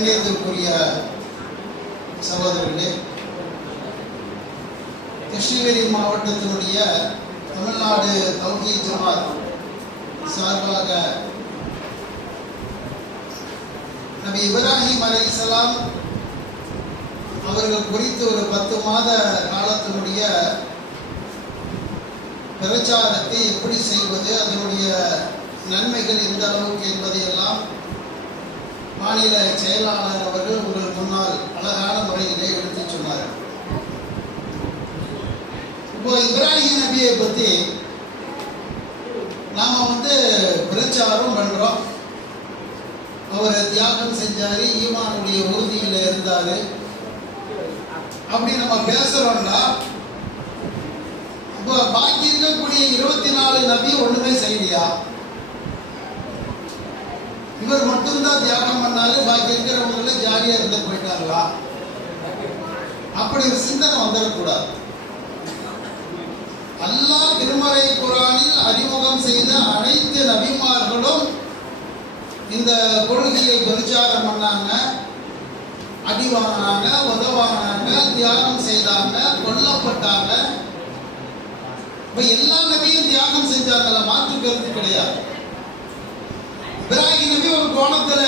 கண்ணியத்திற்குரிய சகோதரர்களே, கிருஷ்ணகிரி மாவட்டத்தினுடைய தமிழ்நாடு தௌஹீத் ஜமாத் சார்பாக நபி இப்ராஹிம் அலைஹிஸ்ஸலாம் அவர்கள் குறித்து ஒரு 10 மாத காலத்தினுடைய பிரச்சாரத்தை எப்படி செய்வது, அதனுடைய நன்மைகள் எந்த அளவுக்கு என்பதையெல்லாம் மாநில செயலாளர் அவர்கள் உங்கள் முன்னால் அழகான முறையிலே எடுத்து சொன்னார். இப்போ இப்ராஹிம் நபியை பற்றி நாம் பிரச்சாரம் பண்ணுறோம். அவர் தியாகம் செஞ்சார், ஈமானுடைய உறுதியில் இருந்தார். அப்படி நம்ம பேசுகிறோம்னா இப்போ பாக்கி இருக்கக்கூடிய 24 நபி ஒன்றுமே செய்யலையா? இவர் மட்டும்தான் தியாகம் பண்ணாலும் பாக்கி இருக்கிறவங்கள ஜாலியாக இருந்து போயிட்டாங்களா? அப்படி ஒரு சிந்தனை வந்துடக்கூடாது. அல்லாஹ் திருமறை குர்ஆனில் அறிமுகம் செய்த அனைத்து நபிமார்களும் இந்த கொள்கையை பிரச்சாரம் பண்ணாங்க, அடி வாங்கினாங்க, உதவாங்கினாங்க, தியாகம் செய்தாங்க, கொல்லப்பட்டாங்க. இப்போ எல்லா நபியும் தியாகம் செஞ்சாங்கள, மாற்று கருத்து கிடையாது. இப்ராஹிம் நபி ஒரு கோணத்துல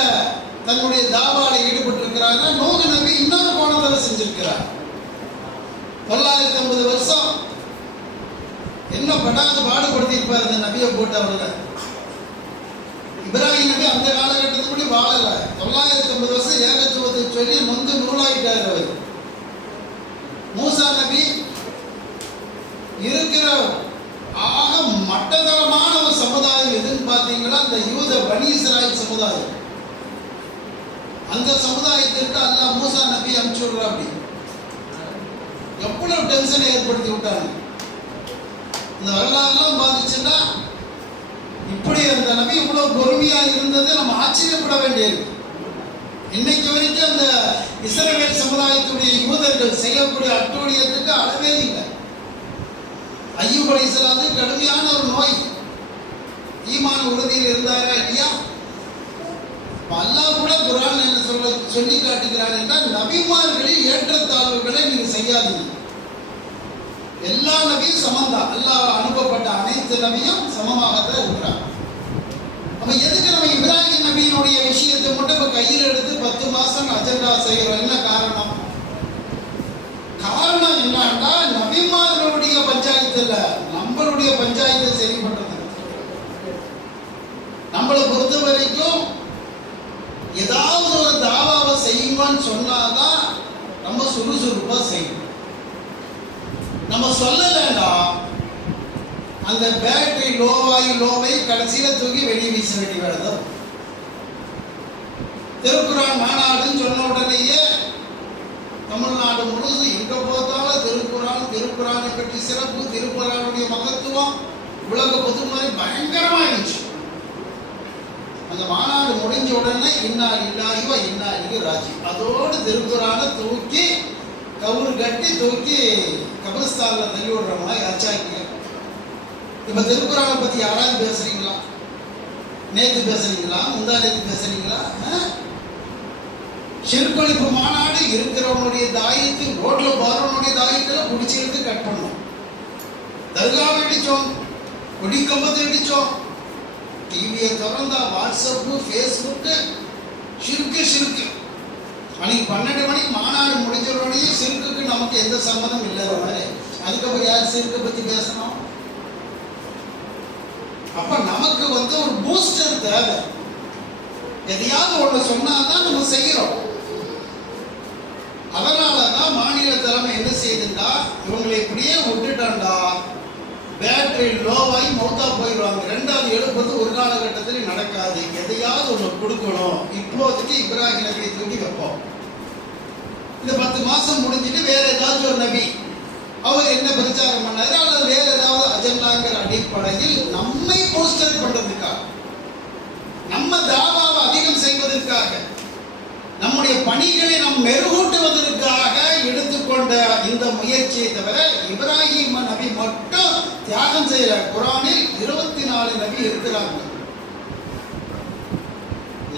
தன்னுடைய தாவால ஈடுபட்டு இருக்கிறாங்க. நூஹ் நபி இன்னொரு கோணத்துல செஞ்சிருக்கிறார். 950 வருஷம் என்ன படாத பாடுபடுத்திருப்பார் இந்த நபியை போட்டு. அவருங்க இப்ராஹிம் நபி அந்த காலகட்டத்துக்கு வாழல. 950 வருஷம் ஏகத்துவத்தை சொல்லி முந்து நூலாயிட்டார் அவர். மூசா நபி இருக்கிற ஆக மட்டதரமான ஒரு சமுதாயம் எதுன்னு பார்த்தீங்கன்னா அந்த யூத பனி இஸ்ராயேல் சமுதாயம். அந்த சமுதாயத்திற்கு அல்லாஹ் மூசா நபி அனுப்பிச்சு விடுறா. அப்படி எவ்வளவு டென்ஷனை ஏற்படுத்தி விட்டாங்க. இந்த வரலாறுலாம் பார்த்துச்சுன்னா இப்படி அந்த நபி இவ்வளவு பொறுமையா இருந்தது நம்ம ஆச்சரியப்பட வேண்டியது. இன்னைக்கு வரைக்கும் அந்த இஸ்ரவேல் சமுதாயத்துடைய யூதர்கள் செய்யக்கூடிய அட்டூழியத்துக்கு அளவே இல்லை. அய்யூப் அலைஹிஸ்ஸலாம் கடுமையான ஒரு நோய், ஈமான உறுதியில் இருந்தாரா இல்லையா? அல்லாஹ் கூட குர்ஆன் என்ன சொல்லி காட்டுகிறார் என்றால், நபிமார்களில் ஏற்றத்தாழ்வுகளை நீங்க செய்யாதீங்க. எல்லா நபியும் சமம்தான். அல்லாஹ் அனுப்பப்பட்ட அனைத்து நபியும் சமமாகத்தான் இருக்கிறார். அப்ப எதுக்கு நம்ம இப்ராஹிம் நபியினுடைய விஷயத்தை மட்டும் இப்ப கையில் எடுத்து 10 மாசம் அஜெண்டா செய்யறோம்? என்ன காரணம்? காரணம் என்னன்னா, நபிமார்களுடைய பஞ்சாயத்துல நம்மளுடைய பஞ்சாயத்தை சரி பண்றது. நம்மளை பொறுத்த வரைக்கும் ஏதாவது ஒரு தாவாவை செய்யுமான்னு சொன்னாதான் நம்ம சுறுசுறுப்பா செய்யணும். நம்ம சொல்லலைன்னா அந்த பேட்டரி லோவை கடைசியில தூக்கி வெளியே வீச வேண்டிய வேலைதான். திருக்குறான் மாநாடுன்னு சொன்ன உடனேயே தமிழ்நாடு முழுசு எங்க போதாலும் திருக்குறானை பற்றி சிறப்பு, திருக்குறானுடைய மகத்துவம் உலக பொதுமறை பயங்கரமாயிடுச்சு. அந்த மாநாடு முடிஞ்ச உடனே இன்னா இல்லாஹி வ இன்னா இலைஹி ராஜிஊன் அதோடு திருக்குறானை தூக்கி கவுரு கட்டி தூக்கி கபிரிஸ்தான்ல தள்ளி விடுறவங்களா யாச்சாங்க. இப்ப திருக்குறானை பத்தி யாராவது பேசுறீங்களா? நேற்று பேசுறீங்களா? முந்தா நேற்று பேசுறீங்களா? ஷிர்கொழிப்பு மாநாடு இருக்கிறவனுடைய தாயத்து, ரோட்ல போறவனுடைய தாயத்துல குடிச்சிருந்து கட் பண்ணோம். தர்காவை இடிச்சோம், கொடிக்கம்பத்தை இடிச்சோம், டிவியை திறந்தா வாட்ஸ்அப்பு, ஃபேஸ்புக்கு, ஷிர்கு. அன்னைக்கு 12 மணிக்கு மாநாடு முடிஞ்சவனே ஷிர்குக்கு நமக்கு எந்த சம்மதம் இல்லாத மாதிரி. அதுக்கப்புறம் யார் ஷிர்கை பத்தி பேசணும்? அப்ப நமக்கு ஒரு பூஸ்டர் தேவை. எதையாவது ஒண்ணு சொன்னாதான் நம்ம செய்யறோம். அதனாலதான் மாநில தலைமை என்ன செய்யுதுண்டா, இவங்களை இப்படியே விட்டுட்டாண்டா பேட்டரி லோவாகி மௌத்தா போயிடுவாங்க. 2வது எழுப்பது ஒரு காலகட்டத்தில் நடக்காது. எதையாவது ஒண்ணு கொடுக்கணும். இப்போதைக்கு இப்ராஹிம் நபியை தூக்கி வைப்போம். இந்த 10 மாசம் முடிஞ்சிட்டு வேற ஏதாச்சும் ஒரு நபி அவர் என்ன பிரச்சாரம் பண்ணாரு, அல்லது வேற ஏதாவது அஜெண்டாங்கிற அடிப்படையில் நம்மை போஸ்டர் பண்றதுக்காக, நம்ம தாவாவை அதிகம் செய்வதற்காக, நம்முடைய பணிகளை நாம் மெருகூட்டுவதற்காக எடுத்துக்கொண்ட இந்த முயற்சியை தவிர இப்ராஹிம் நபி மட்டும் தியாகம் செய்யற. குர்ஆனில் 24 நபி இருக்கிறாங்க.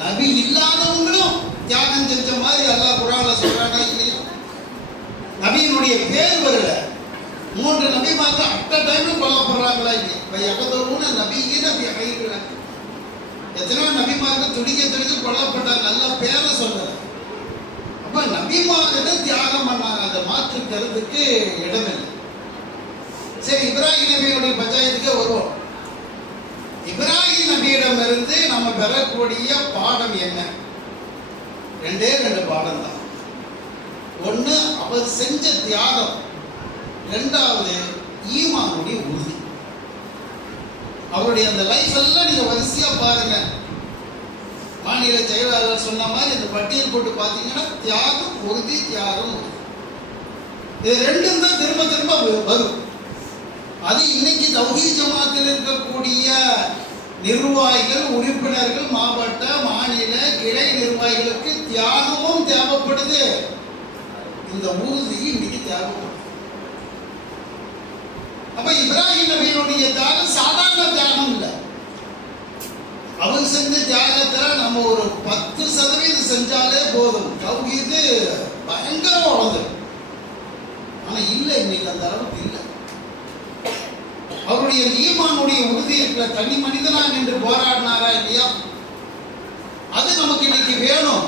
நபி இல்லாதவங்களும் தியாகம் செஞ்ச நபியினுடைய பேர் வரல. 3 நபிமார்கள் அட்ட டைம்ல கொல்லப்படுறாங்களா இல்லையா? நபியின எத்தனையோ நபிமார்கள் துடிக்க கொல்லப்பட்டாங்க. நல்ல பேரை சொல்லல. அப்ப நபிமார்கள் தியாகம் பண்ணாங்க. அதை மாற்று கருத்துக்கு இடமில்லை. சரி, இப்ராஹிம் நபியுடைய பஞ்சாயத்துக்கே வருவோம். இப்ராஹிம் நபியிடம் இருந்து நம்ம பெறக்கூடிய பாடம் என்ன? 2 பாடம் தான். ஒண்ணு அவர் செஞ்ச தியாகம், 2வது ஈமானுடைய உறுதி. அவருடைய அந்த லைஃப் எல்லாம் நீங்க வரிசையா பாருங்க. மாநில செயலாளர் சொன்ன மாதிரி இந்த பட்டியல் போட்டு பார்த்தீங்கன்னா தியாகம் உறுதி, தியாகம் உறுதி, இது 2ம் தான் திரும்ப திரும்ப வரும். அது இன்னைக்கு தௌஹீத் ஜமாத்தில் இருக்கக்கூடிய நிர்வாகிகள், உறுப்பினர்கள், மாவட்ட, மாநில, கிளை நிர்வாகிகளுக்கு தியாகமும் தேவைப்படுது. இந்த உறுதி இன்னைக்கு தேவைப்படுது. அப்ப இப்ராஹிம் நபியினுடைய தியாகம் சாதாரண தியாகம் இல்லை. அவர் செஞ்ச தியாகத்துல நம்ம ஒரு 10% செஞ்சாலே போதும். தௌஹீத் பயங்கரமா வளர்ந்து. ஆனா இல்ல, இன்னைக்கு அந்த அளவுக்கு இல்லை. அவருடைய ஈமானுடைய உறுதி இருக்கிற தனி மனிதனா நின்று போராடினாரா இல்லையா? அது நமக்கு இன்னைக்கு வேணும்.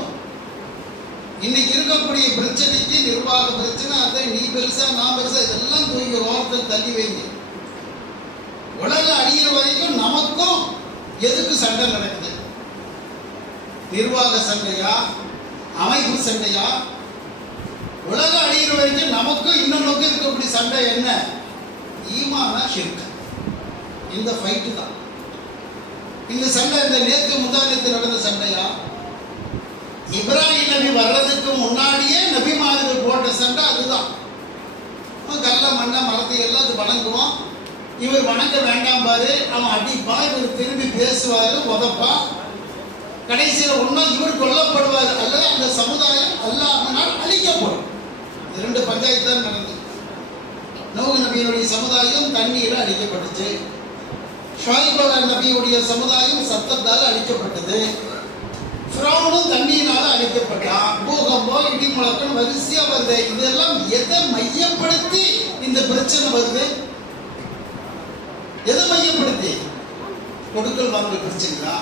இன்னைக்கு இருக்கக்கூடிய பிரச்சனைக்கு நிர்வாக பிரச்சனை, அதை நீ பெருசா நான் பெருசா இதெல்லாம் தூக்கி ஓரத்தில் தள்ளி வைங்க. உலக அழியிற வரைக்கும் நமக்கும் எதுக்கு சண்டை நடக்குது? நிர்வாக சண்டையா, அமைப்பு சண்டையா? உலக அழியிற வரைக்கும் நமக்கும் இன்னொன்னுக்கும் இருக்கக்கூடிய சண்டை என்ன? ஈமானா ஷிர்க். இந்த ஃபைட்டு தான். இந்த சண்டை இந்த நேற்று முந்தானத்தில் நடந்த சண்டையா? இப்ராஹிம் நபி வர்றதுக்கு முன்னாடியே நபிமார்கள் போட்ட சண்டை அதுதான். கல்ல மண்ண மரத்தை எல்லாம் அது வணங்குவான். இவர் வணங்க வேண்டாம் பாரு, அவன் அடிப்பான். இவர் திரும்பி பேசுவாரு, உதப்பா. கடைசியில் ஒன்னா இவர் கொல்லப்படுவார், அல்லது அந்த சமுதாயம் அல்லாஹ்வினால் அழிக்கப்படும். 2 பஞ்சாயத்து தான் நடந்தது. நூஹ் நபியுடைய சமுதாயம் தண்ணீரால் அழிக்கப்பட்டுச்சு. ஷுஐப் நபியுடைய சமுதாயம் சத்தத்தால் அழிக்கப்பட்டது. ஃபிரௌனும் தண்ணீரால் அழிக்கப்பட்டான். பூகம்பம், இடி முழக்கம் வரிசையா வருது. இதெல்லாம் எதை மையப்படுத்தி இந்த பிரச்சனை வருது? எதை மையப்படுத்தி? கொடுக்கல் வாங்கல் பிரச்சனையா?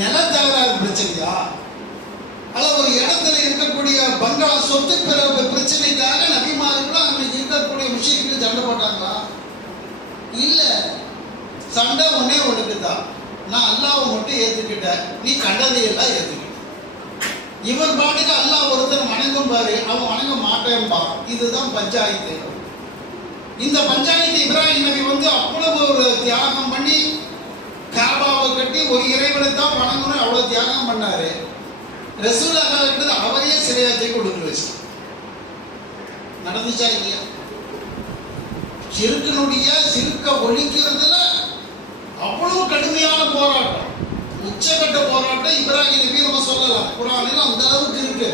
நில தகராறு பிரச்சனையா? அல்ல ஒரு இடத்துல இருக்கக்கூடிய பங்களா சொத்து பிறகு பிரச்சனைக்காக நபிமார்களும் அங்க இருக்கக்கூடிய முஷ்ரிக்குகள் சண்டை போட்டாங்களா? இல்ல. சண்டை ஒன்னே ஒண்ணுக்குதான். நான் அல்லாஹ்வை மட்டும் ஏத்துக்கிட்டேன், நீ கண்டதையெல்லாம் ஏத்துக்கிட்ட. இவர் பாட்டுக்கு அல்லாஹ் ஒருத்தர் வணங்கும் பாரு, அவன் வணங்க மாட்டேன்பா. இதுதான் பஞ்சாயத்து. இந்த பஞ்சாயத்து இப்ராஹிம் நபி அவ்வளவு ஒரு தியாகம் பண்ணி காபாவை கட்டி ஒரு இறைவனை தான் வணங்கணும், அவ்வளவு தியாகம் பண்ணாரு. ரசூலுல்லாஹ் அவரே சிறையாத்தை கொடுத்து வச்சு நடந்துச்சா இல்லையா? ஷிர்கினுடைய ஷிர்க ஒழிக்கிறதுல அவ்வளவு கடுமையான போராட்டம், உச்சகட்ட போராட்டம் இப்ராஹிம் நபி நம்ம சொல்லலாம். குர்ஆனில் அந்த அளவுக்கு இருக்கு.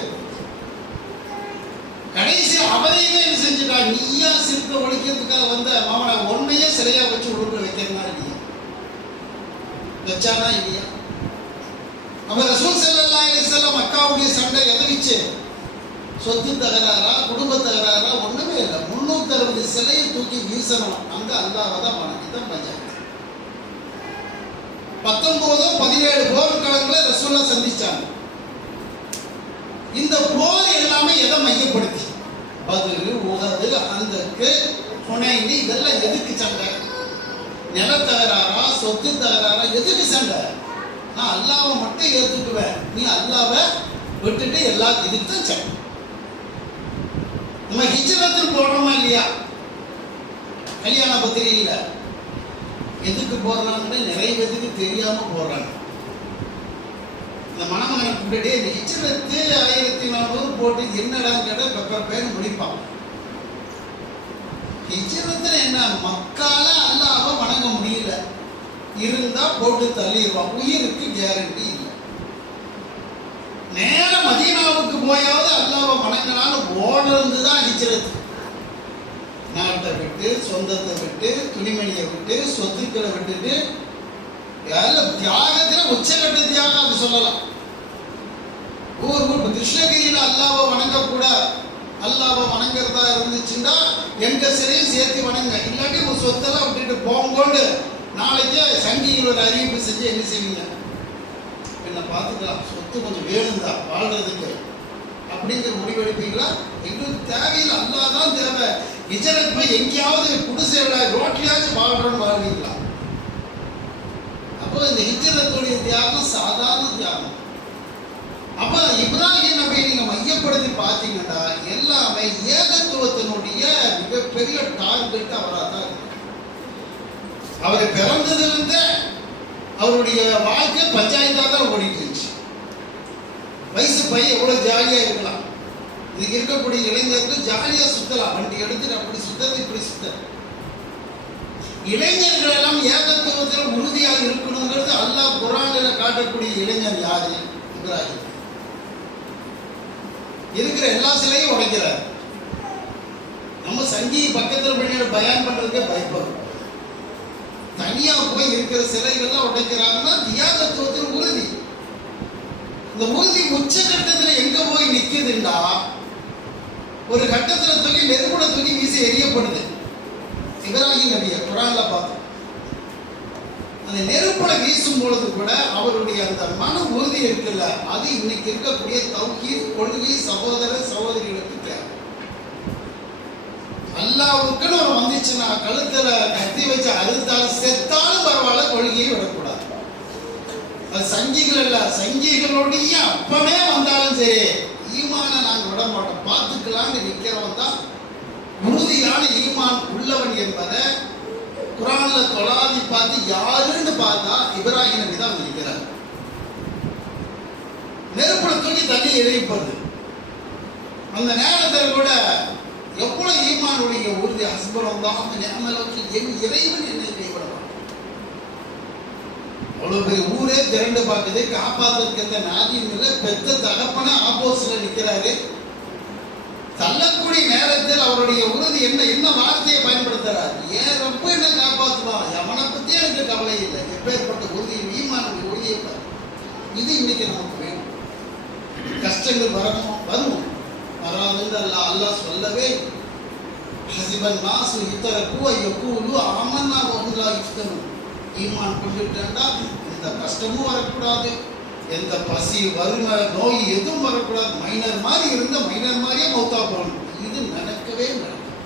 கடைசி அவரையுமே என்ன செஞ்சுட்டா? நீயா ஷிர்க ஒழிக்கிறதுக்காக வந்த மாமனா ஒன்னையே சிறையா வச்சு உடுக்க வைக்கிறனா இல்லையா? வச்சானா இல்லையா? நம்ம ரசூல் ஸல்லல்லாஹு அலைஹி வஸல்லம் மக்காவுடைய சண்டை எதவிச்சு? சொத்து தகராறா, குடும்ப தகராறா? ஒண்ணுமே இல்லை. 360 சிலையை தூக்கி வீசணும். அங்க அல்லாஹ் தான் வணங்கிதான் பஞ்சாயத்து. 19-17 போர்க்களங்களை ரசூலா சந்திச்சாங்க. இந்த போர் எல்லாமே எதை மையப்படுத்தி? பத்ர், உஹது, அந்தக்கு, ஹுனைன், இதெல்லாம் எதுக்கு சண்டை? நில தகராறா, சொத்து தகராறா? எதுக்கு சண்டை? நான் அல்லாஹ்வை மட்டும் ஏத்துக்குவேன், நீ அல்லாஹ்வை விட்டுட்டு எல்லா இதுக்கு தான் சண்டை. நம்ம ஹிஜ்ரத்தில் போடுறோமா இல்லையா? கல்யாண பத்திரிகையில எதுக்கு போடுறாங்கன்னு நிறைய பேருக்கு தெரியாம போடுறாங்க. இந்த மணமகனை கூப்பிட்டு இந்த ஹிஜ்ரத்து 1400 போட்டு என்னடான்னு கேட்டா பெப்பர் பேன் முடிப்பான். ஹிஜ்ரத்துல என்ன? மக்கால அல்லாஹ்வை வணங்க முடியல, இருந்தா போட்டு தள்ளிடுவான். உயிருக்கு கேரண்டி இல்லை. நேர மதீனாவுக்கு போயாவது அல்லாஹ்வை வணங்கினாலும் ஓடுறது தான் ஹிஜ்ரத். நாட்டை விட்டு, சொந்தத்தை விட்டு, துணிமணியை விட்டு, சொத்துக்களை விட்டுட்டு தியாகத்துல உச்சகட்ட தியாகம் அது சொல்லலாம். ஊர் கிருஷ்ணகிரியில அல்லாஹ்வை வணங்கக்கூடாது, அல்லாவை வணங்குறதா இருந்துச்சுன்னா எங்க சிலையும் சேர்த்து வணங்க, இல்லாட்டி ஒரு சொத்தெல்லாம் விட்டுட்டு போங்கோண்டு நாளைக்கு சங்கிகள் ஒரு அறிவிப்பு செஞ்சு என்ன செய்வீங்க? என்ன பார்த்துக்கலாம், சொத்து கொஞ்சம் வேணும் தான் வாழ்றதுக்கு அப்படிங்கிற முடிவெடுப்பீங்களா? எங்களுக்கு தேவையில்லை, அல்லா தான் தேவை. இஜரத் போய் எங்கேயாவது குடிசையில ரோட்லயாச்சும் வாழ்றோன்னு வாழ்வீங்களா? அப்போ இந்த ஹிஜ்ரத்துடைய தியாகம் சாதாரண தியாகம். அப்ப இப்ராஹிம் நபியை நீங்க மையப்படுத்தி பார்த்தீங்கன்னா எல்லாமே ஏகத்துவத்தினுடைய மிகப்பெரிய டார்கெட் அவராக தான் இருக்கு. அவர் பிறந்ததிலிருந்து அவருடைய வாழ்க்கை பஞ்சாயத்தாக தான் ஓடிட்டு இருந்துச்சு. வயசு பையன் எவ்வளவு ஜாலியா இருக்கலாம், இதுக்கு இருக்கக்கூடிய இளைஞர்கள் ஜாலியா சுத்தலாம், வண்டி எடுத்துட்டு அப்படி சுத்தது இப்படி சுத்த. இளைஞர்கள் எல்லாம் ஏகத்துவத்தில் உறுதியாக இருக்கணுங்கிறது அல்லாஹ் குர்ஆனில காட்டக்கூடிய இளைஞர் யாரு? இப்ராஹிம். இருக்கிற எல்லா சிலையும் உடைக்கிறார். நம்ம சங்கி பக்கத்தில் பண்ணிட பயான் பண்றதுக்கே பயப்படும். தனியா போய் இருக்கிற சிலைகள்லாம் உடைக்கிறாங்கன்னா தியாகத்துவத்தின் உறுதி. இந்த உறுதி உச்சகட்டத்தில் எங்க போய் நிக்குதுண்டா, ஒரு கட்டத்தில் தூக்கி நெருப்புல தூக்கி வீசி எரியப்படுது. இப்ராஹிம் நபியை குர்ஆன்ல பார்த்தோம். அந்த நெருப்புல வீசும் பொழுது கூட அவருடைய அந்த மன உறுதி இருக்குல்ல, அது இன்னைக்கு இருக்கக்கூடிய தௌஹீத் கொள்கை சகோதர சகோதரிகளுக்கு தேவை. அல்லாஹ்வுக்குன்னு ஒரு வந்துச்சுன்னா கழுத்துல கத்தி வச்சு அறுத்தாலும் செத்தாலும் பரவாயில்ல, கொள்கையை விடக்கூடாது. அது சங்கிகள் அல்ல, சங்கிகளுடைய அப்பவே வந்தாலும் சரி ஈமான நாங்க விட மாட்டோம், பார்த்துக்கலான்னு நிக்கிறவன் தான் உறுதியான ஈமான் உள்ளவன் என்பதை குர்ஆன்ல தொலாவி பார்த்து யாருன்னு பார்த்தா இப்ராஹிம் நபி தான் இருக்கிறார். நெருப்புல தூக்கி தண்ணி எரிப்பது அந்த நேரத்தில் கூட எவ்வளவு ஈமானுடைய உறுதி. ஹஸ்புல்லாஹ் வ நிஅமல் வக்கீல், என் இறைவன் என்னை கைவிடலாம். அவ்வளவு பெரிய ஊரே திரண்டு பார்க்குது, காப்பாற்றுறதுக்கு நாதியும் இல்லை, பெத்த தகப்பன ஆப்போசிட்ல நிற்கிறாரு. தள்ளக்கூடிய நேரத்தில் அவருடைய உறுதி என்ன வார்த்தையை பயன்படுத்துறார்? ஏன் ரொம்ப என்ன காப்பாற்றுவான், அவனை பத்தி எனக்கு கவலை இல்லை. எப்பேற்பட்ட உறுதி, ஈமானுடைய உறுதியை பாரு. இது இன்னைக்கு நமக்கு வேணும். கஷ்டங்கள் வரும் வராதுன்னு அல்லாஹ் சொல்லவே. ஹஸிபன் நாஸு யுத்ரகு யகூலு ஆமன்னா வஹும் லா யுஃப்தனூன். ஈமான் கொண்டுட்டா இந்த கஷ்டமும் வரக்கூடாது, எந்த பசி வறுமை நோய் எதுவும் வரக்கூடாது. மைனர் மாதிரி இருந்த மைனர் மாதிரியே மௌத்தா போகணும். இது நடக்கவே நடக்கும்.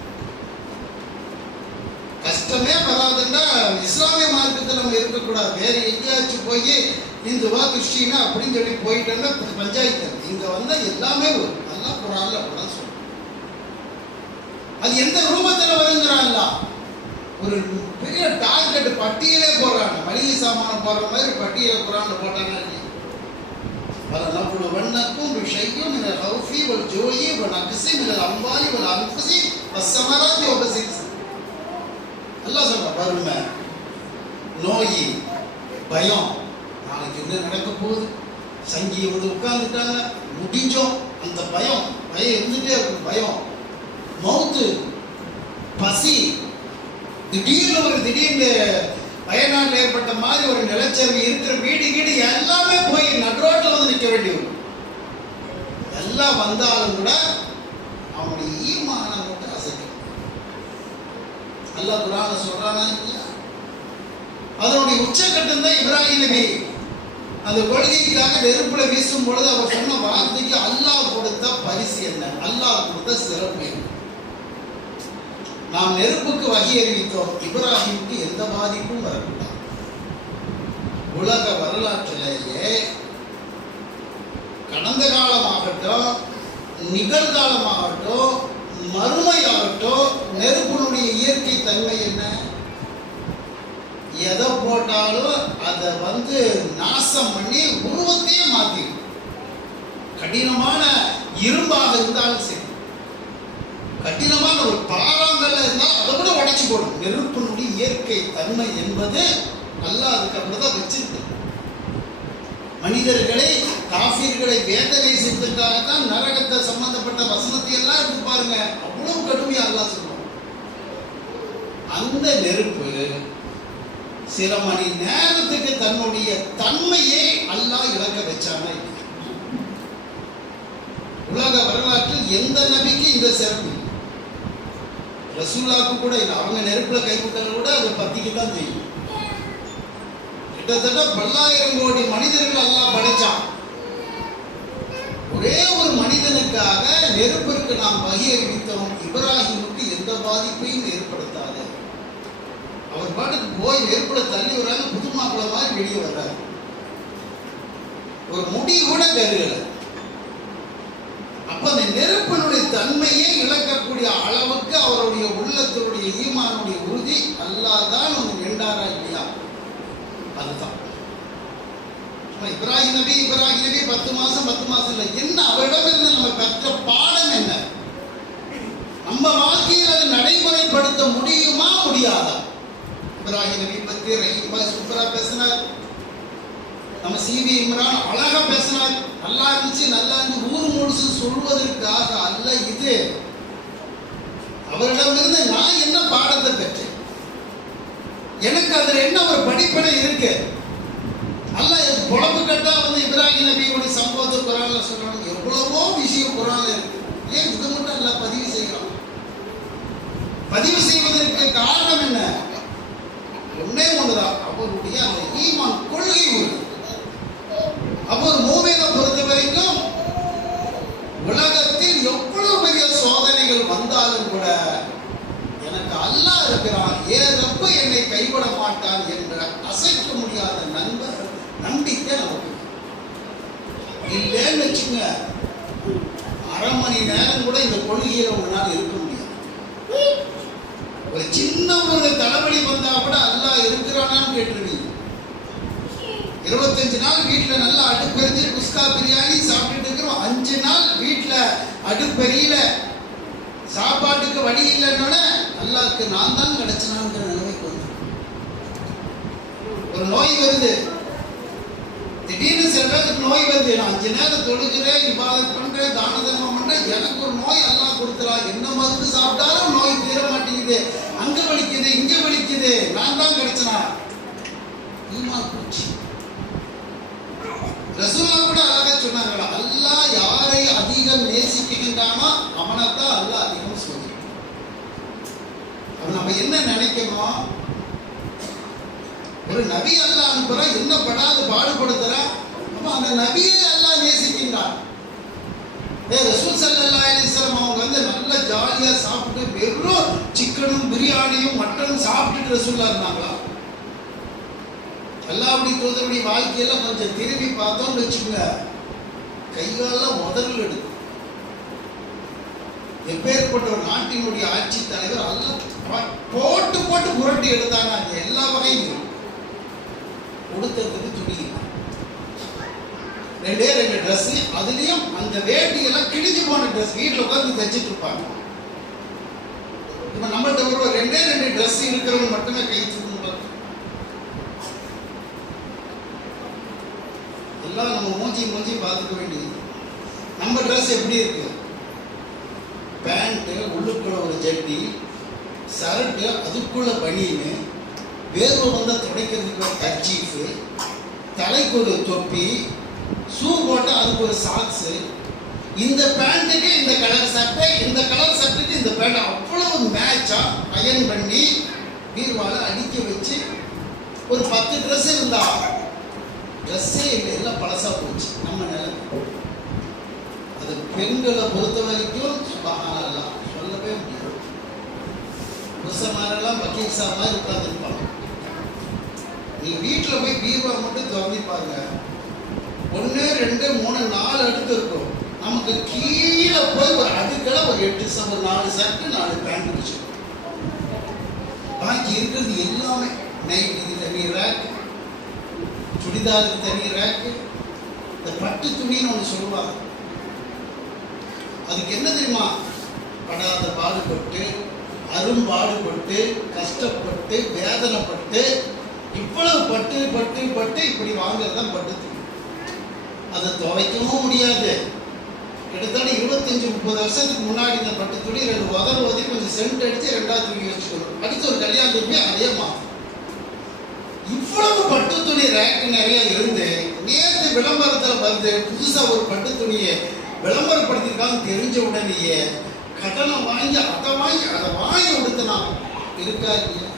கஷ்டமே வராதுன்னா இஸ்லாமிய மார்க்கத்தில் நம்ம இருக்கக்கூடாது. வேற எங்கேயாச்சும் போய் இந்துவா கிறிஸ்டினா அப்படின்னு சொல்லி போயிட்டோம்னா பஞ்சாயத்து. இங்க வந்தா எல்லாமே வரும். நல்லா குர்ஆன்ல அப்படிதான் சொல்றோம். அது எந்த ரூபத்தில் வருங்கிறான்ல, ஒரு பெரிய டார்கெட் பட்டியலே போடுறாங்க. மளிகை சாமானம் போடுற மாதிரி பட்டியலை குர்ஆன்ல போட்டாங்க. وَلَنَبْلُوَنَّكُمْ بِشَيْءٍ مِنَ الْخَوْفِ وَالْجُوعِ وَنَقْصٍ مِنَ الْأَمْوَالِ وَالْأَنْفُسِ وَالثَّمَرَاتِ وَبَشِّرِ அல்லாஹ் சொல்றான். வறுமை, நோய், பயம், நாளைக்கு என்ன நடக்க போகுது, சங்கியை வந்து உட்கார்ந்துட்டாங்க முடிஞ்சோம், அந்த பயம் இருந்துட்டே இருக்கும். பயம், மௌத்து, பசி, திடீர்னு வயநாட்டில் ஏற்பட்ட மாதிரி ஒரு நிலச்சரிவு, இருக்கிற வீடு எல்லாமே போய் நடுரோட்டில் வந்து நிற்க வேண்டியது. எல்லாம் வந்தாலும் கூட அவனுடைய ஈமான மட்டும் அசைக்கும். அல்லாஹ் குர்ஆன்ல சொல்றானா இல்லையா? அதனுடைய உச்சக்கட்டம் தான் இப்ராஹிம் நபி. அந்த கொள்கைக்காக நெருப்புல வீசும் பொழுது அவர் சொன்ன வார்த்தைக்கு அல்லாஹ் கொடுத்த பரிசு என்ன, அல்லாஹ் கொடுத்த சிறப்பு என்ன? நாம் நெருப்புக்கு வகை அறிவித்தோம், இப்ராஹிமுக்கு எந்த பாதிப்பும் வரக்கூடாது. உலக வரலாற்றிலேயே கடந்த காலமாகட்டும், நிகழ்காலமாகட்டும், மறுமையாகட்டும், நெருப்பினுடைய இயற்கை தன்மை என்ன? எதை போட்டாலும் அதை நாசம் பண்ணி உருவத்தையே மாத்திடும். கடினமான இரும்பாக இருந்தாலும் சரி, கடினமான ஒரு பாறாங்கல்ல இருந்தால் அதை கூட உடைச்சு போடும். நெருப்பினுடைய இயற்கை தன்மை என்பது அல்லாஹ் அதுக்கு அப்படிதான் வச்சிருக்கு. மனிதர்களை காஃபிர்களை வேதனை செய்வதற்காகத்தான் நரகத்தை சம்பந்தப்பட்ட வசனத்தை எல்லாம் எடுத்து பாருங்க, அவ்வளவு கடுமையா அல்லாஹ் சொல்லுவாங்க. அந்த நெருப்பு சில மணி நேரத்துக்கு தன்னுடைய தன்மையை அல்லாஹ் இழக்க வச்சாங்க. உலக வரலாற்றில் எந்த நபிக்கு இந்த சிறப்பு இல்லை. ரசூலுல்லாஹ்க்கு கூட இல்லை. அவங்க நெருப்புல கைவிட்டவங்க கூட அதை பத்திக்கு தான் தெரியும். கிட்டத்தட்ட 10,000 கோடி மனிதர்கள் அல்லாஹ் படைச்சான். ஒரே ஒரு மனிதனுக்காக நெருப்பிற்கு நாம் வகி அறிவித்தோம். இப்ராஹிமுக்கு எந்த பாதிப்பையும் ஏற்படுத்தாது. அவர் பாட்டுக்கு போய் நெருப்புல தள்ளி வர்றாங்க, புது மாப்பிள்ளை மாதிரி வெளியே வர்றாரு. ஒரு முடி கூட கருகல. அப்ப அந்த நெருப்பினுடைய தன்மையே இழக்கக்கூடிய அளவுக்கு அவருடைய உள்ளத்தினுடைய ஈமானுடைய உறுதி அல்லாஹ் தான் அவங்க நின்றாரா இல்லையா? அதுதான் இப்ராஹிம் நபி 10 மாசம் இல்லை. என்ன அவரிடமிருந்து நம்ம பெற்ற பாடம் என்ன? நம்ம வாழ்க்கையில் அதை நடைமுறைப்படுத்த முடியுமா முடியாதா? இப்ராஹிம் நபி பத்தி ரஹீமா சூப்பரா பேசினார். நம்ம சிவி இம்ரான் அழகா பேசினார். நல்லா இருந்துச்சு, நல்லா இருந்து ஊர் முழுசு சொல்வதற்காக அல்ல இது. அவரிடமிருந்து நான் என்ன பாடத்தை பெற்றேன், எனக்கு அதுல என்ன ஒரு படிப்பனை இருக்கு. அல்ல பொழப்பு கட்டா இப்ராஹிம் நபியோட சம்பவத்தை குரான்ல சொல்றாங்க. எவ்வளவோ விஷயம் குரான்ல இருக்கு. ஏன் இது மட்டும் அல்ல பதிவு செய்யலாம்? பதிவு செய்வதற்கு காரணம் என்ன? ஒன்னே ஒண்ணுதான், அவருடைய அந்த ஈமான் கொள்கை உள்ளது. அவர் மூமினை பொறுத்த வரைக்கும் உலகத்தில் எவ்வளவு பெரிய சோதனைகள் வந்தாலும் கூட எனக்கு அல்லாஹ் இருக்கிறான், ஏன் ரப்ப என்னை கைவிட மாட்டான் என்ற அசைக்க முடியாத நம்பிக்கை நமக்கு இல்லைன்னு வச்சுங்க. அரை மணி நேரம் கூட இந்த கொள்கையில உங்களால் இருக்க முடியாது. ஒரு சின்ன ஒரு தலைவலி வந்தா கூட அல்லாஹ் இருக்கிறானான்னு கேட்டுருவீங்க. 25 நாள் வீட்டுல நல்லா அடுப்பெரிஞ்சு குஸ்கா பிரியாணி சாப்பிட்டுட்டு இருக்கிறோம். 5 நாள் வீட்டுல அடுப்பெரியல, சாப்பாட்டுக்கு வழி இல்லைன்னோட அல்லாஹ்க்கு நான் தான் கிடைச்சனாங்கிற நிலைமைக்கு வந்து ஒரு நோய் வருது. திடீர்னு சில பேருக்கு நோய் வருது. நான் 5 நேரம் தொழுகிறேன், இபாதத் பண்றேன், தான தர்மம் பண்றேன், எனக்கு ஒரு நோய் அல்லாஹ் கொடுத்துறான். என்ன மருந்து சாப்பிட்டாலும் நோய் தீர மாட்டேங்குது, அங்க வலிக்குது இங்க வலிக்குது, நான் தான் கிடைச்சனா? ஈமான் போச்சு. ரசூலுல்லாஹ் கூட அழகா சொன்னாங்களா, அல்லாஹ் யாரை அதிகம் நேசிக்கின்றானோ அவனைத்தான் அல்லாஹ் அதிகம் சோதிக்கிறான். அவன் நம்ம என்ன நினைக்கணும்? ஒரு நபி அல்லாஹ் அனுப்புறா, என்ன படாது பாடுபடுத்துறா, அப்ப அந்த நபியை அல்லாஹ் நேசிக்கின்றான். ரசூல் ஸல்லல்லாஹு அலைஹி வஸல்லம் அவங்க நல்ல ஜாலியா சாப்பிட்டு வெறும் சிக்கனும் பிரியாணியும் மட்டனும் சாப்பிட்டுட்டு ரசூலுல்லாஹ் இருந்தாங்களா? அல்லாஹ்வுடைய தூதருடைய வாழ்க்கையெல்லாம் கொஞ்சம் திரும்பி பார்த்தோம்னு வச்சுக்கோங்க, கைகாலெல்லாம் முதல்ல எடுக்கும். எப்பேற்பட்ட ஒரு நாட்டினுடைய ஆட்சி தலைவர் எல்லாம் போட்டு புரட்டி எடுத்தாங்க. எல்லா வகையும் கொடுத்ததுக்கு துணி 2 ட்ரெஸ், அதுலயும் அந்த வேட்டியெல்லாம் கிழிஞ்சு போன ட்ரெஸ் வீட்டில் உட்காந்து தைச்சிட்டு இருப்பாங்க. இப்ப நம்மள்ட்ட ஒரு 2 ட்ரெஸ் இருக்கிறவங்க மட்டுமே கை தூக்கணும். எல்லாம் நம்ம மூஞ்சி பார்த்துக்க வேண்டியது. நம்ம ட்ரெஸ் எப்படி இருக்கு? பேண்ட்டு, உள்ளுக்குள்ள ஒரு ஜட்டி, ஷர்ட்டு, அதுக்குள்ள பனியனு, வேர்வை வந்தால் துடைக்கிறதுக்கு ஒரு கர்ச்சீஃபு, தலைக்கு ஒரு தொப்பி, ஷூ போட்டால் அதுக்கு ஒரு சாக்ஸு, இந்த பேண்ட்டுக்கு இந்த கலர் சட்டை, இந்த கலர் சட்டைக்கு இந்த பேண்ட், அவ்வளவு மேட்சா அயன் பண்ணி பீர்வால அடுக்கி வச்சு ஒரு 10 ட்ரெஸ் இருந்தா ட்ரெஸ்ஸே இல்லை, எல்லாம் பழசா போச்சு. நம்ம நிலைமை அது பெண்களை பொறுத்த வரைக்கும் சுபஹானல்லாஹ் சொல்லவே முடியாது. புருஷமாரெல்லாம் பக்கீசா மாதிரி உட்கார்ந்துருப்பாங்க. நீ வீட்டில் போய் பீர்வா மட்டும் திறந்து பாருங்க, 1 2 3 4 அடுக்கு இருக்கும். நமக்கு கீழே போய் ஒரு அடுக்கில் ஒரு 8 ஒரு 4 சட்டை 4 பேண்ட் வச்சுருக்கோம். பாக்கி இருக்கிறது எல்லாமே நைட்டுக்கு தனி ரேக், சுடிதாருக்கு தனி ரேக்கு. இந்த பட்டு துணின்னு ஒன்று சொல்லுவாங்க. அதுக்கு என்ன தெரியுமா? படாத பாடுபட்டு, அரும்பாடுபட்டு, கஷ்டப்பட்டு, வேதனைப்பட்டு, இவ்வளவு பட்டு இப்படி வாங்குறது தான் பட்டு துணி. அதை துவைக்கவும் முடியாது. கிட்டத்தட்ட 25-30 வருஷத்துக்கு முன்னாடி இந்த பட்டு துணி 2 உதறு ஊதி கொஞ்சம் சென்ட் அடிச்சு 2வது துணி வச்சுக்கணும். அடுத்து ஒரு கல்யாணத்துக்கு அதே மாதம். இவ்வளவு பட்டு துணி ரேக்கு நிறைய இருந்து நேற்று விளம்பரத்தில் வந்து புதுசாக ஒரு பட்டு துணியை விளம்பரப்படுத்திருக்காங்க தெரிஞ்ச உடனேயே கடனை வாங்கி அதை வாங்கி கொடுத்தனாங்க இருக்கா இல்லையா?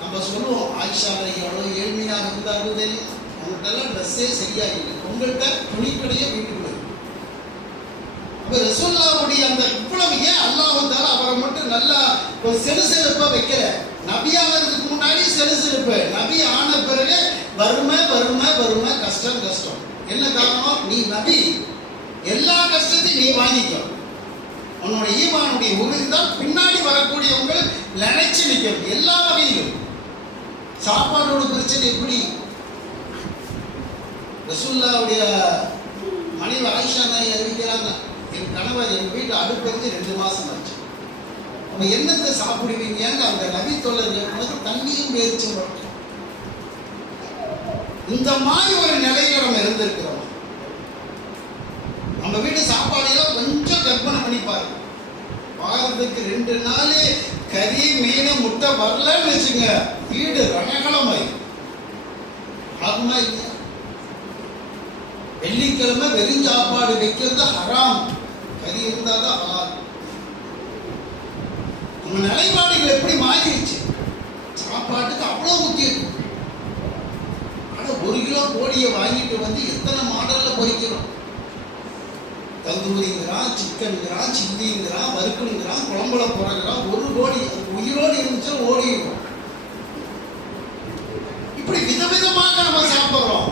நம்ம சொல்லுவோம் ஆயிஷா எவ்வளோ ஏழ்மையாக இருந்தார்கள் தெரியும், அவங்கள்ட்ட எல்லாம் ட்ரெஸ்ஸே சரியா இல்லை, உங்கள்கிட்ட துணிக்கடையே வீட்டுக்குள்ள. அப்ப ரசூலுல்லாஹ்வுடைய அந்த இவ்வளவு ஏன் அல்லாஹ் வந்தாலும் அவரை மட்டும் நல்லா ஒரு செலுசெலுப்பா வைக்கல. நபியாகிறதுக்கு முன்னாடி செலுசெலுப்பு, நபி ஆன பிறகு வறுமை வறுமை வறுமை, கஷ்டம் கஷ்டம். என்ன காரணம்? நீ நபி, எல்லா கஷ்டத்தையும் நீ வாங்கிக்கோ. உன்னோட ஈமானுடைய உறுதி தான் பின்னாடி வரக்கூடியவங்க நினைச்சு நிற்கிறது எல்லா வகையிலும். சாப்பாடோட பிரச்சனை எப்படி? ரசூலுல்லாஹ்வுடைய மனைவி ஆயிஷா நாயகி அறிவிக்கிறாங்க, என் கணவர் என் வீட்டு அடுப்பெரிஞ்சு 2 மாசம் ஆச்சு. அவங்க என்னத்தை சாப்பிடுவீங்கன்னு அந்த நபி தோழர்கள் தண்ணியும் வேரிச்சு வரும். இந்த மாதிரி ஒரு நிலையில நம்ம இருந்திருக்கிறோம். நம்ம வீட்டு சாப்பாடையெல்லாம் கொஞ்சம் கற்பனை பண்ணி பாருங்க. வாரத்துக்கு 2 நாள் கறி மீன் முட்டை வரலன்னு வச்சுங்க, வீடு ரணகலமாய் ஆகுமா இல்லையா? வெள்ளிக்கிழமை வெறும் சாப்பாடு வைக்கிறது ஹராம், கறி இருந்தாதான் ஹலால். நம்ம நிலைப்பாடுகள் எப்படி மாறிடுச்சு? சாப்பாட்டுக்கு அவ்வளவு முக்கியம். ஆனா 1 கிலோ கோழியை வாங்கிட்டு வந்து எத்தனை மாடல்ல பொரிக்கிறோம். தந்தூரிங்கிறான், சிக்கனுங்கிறான், சில்லிங்கிறான், வறுக்கணுங்கிறான், குழம்புல போறங்கிறான். 1 கோழி உயிரோடு இருந்துச்சு ஓடிடும். இப்படி விதவிதமாக நம்ம சாப்பிடுறோம்.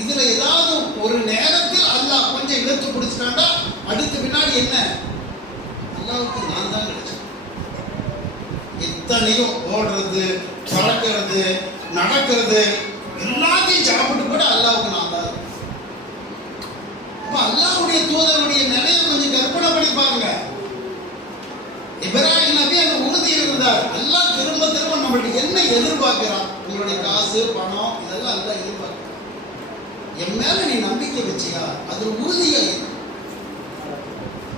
இதுல ஏதாவது ஒரு நேரத்தில் அல்லாஹ் கொஞ்சம் இழுத்து பிடிச்சிட்டாண்டா அடுத்து பின்னாடி என்ன? அல்லாஹ்வுக்கு நான் தான் கிடைச்சேன். எத்தனையோ ஓடுறது, பறக்கிறது, நடக்கிறது எல்லாத்தையும் சாப்பிட்டு கூட அல்லாஹ்வுக்கு நான் தான். அப்ப அல்லாஹ்வுடைய தூதருடைய நிலையை கொஞ்சம் கற்பனை பண்ணி பாருங்க. இப்ராஹிம் நபி அந்த உறுதி இருந்தார். அல்லாஹ் திரும்ப திரும்ப நம்மளுக்கு என்ன எதிர்பார்க்கிறான்? உங்களுடைய காசு பணம் இதெல்லாம் அல்லாஹ் எதிர்பார்க்கிறான். என் மேல நீ நம்பிக்கை வச்சியா, அது உறுதியா.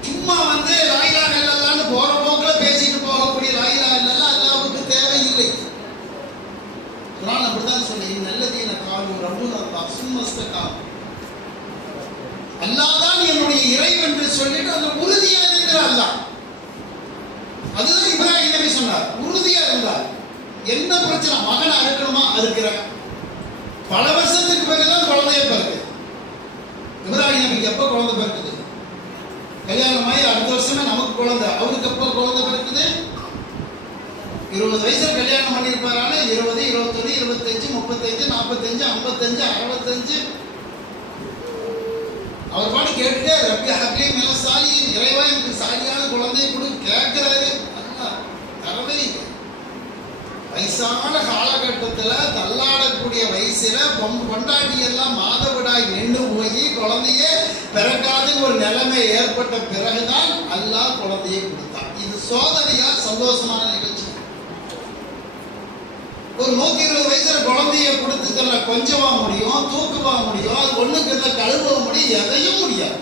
சும்மா வந்து லா இலாஹ இல்லல்லாஹ்னு போற போக்குல பேசிட்டு போகக்கூடிய லா இலாஹ இல்லல்லாஹ் அல்லாஹ்வுக்கு தேவையில்லை. குர்ஆன் அப்படிதான் சொல்லி, நல்லதீன காலு ரப்புனா அல்லாஹ் சும்மஸ்தகாம், அல்லாஹ் தான் என்னுடைய இறைவன் என்று சொல்லிட்டு அந்த உறுதியா இருக்கிற அல்லாஹ். அதுதான் இப்ராஹிம் நபி சொன்னார், உறுதியா இருந்தார். என்ன பிரச்சனை? மகனை அறுக்கணுமா, அறுக்கிறேன். பல வருஷத்துக்கு பிறகுதான் குழந்தைய பிறகு. இப்ராஹிம் நபிக்கு எப்ப குழந்தை பிறக்குது? கல்யாணமாயி அடுத்த வருஷமே நமக்கு குழந்தை. அவருக்கு எப்ப குழந்தை பிறக்குது? 20 வயசுல கல்யாணம் பண்ணியிருப்பாரான 20, 21, 25, 35, 45, 55, 65. அவர் பாட்டு கேட்டுட்டே ரப்பி ஹப்லி மின சாலிஹீன், இறைவா எனக்கு சாலியான குழந்தையை கொடு கேட்கிறாரு. தரவே இல்லை. வயசான காலகட்டத்தில் தள்ளாடக்கூடிய வயசுல கொண்டாட்டி எல்லாம் மாதவிடாய் நின்று போய் குழந்தையே பிறக்காத ஒரு நிலைமை ஏற்பட்ட பிறகுதான் அல்லாஹ் குழந்தையை கொடுத்தான். இது சோதனையா சந்தோஷமான நிகழ்ச்சி? ஒரு 120 வயசுல குழந்தைய கொடுத்துக்கல கொஞ்சமா முடியும், தூக்கமா முடியும், அது ஒண்ணுக்கு கழுவ முடியும், எதையும் முடியாது.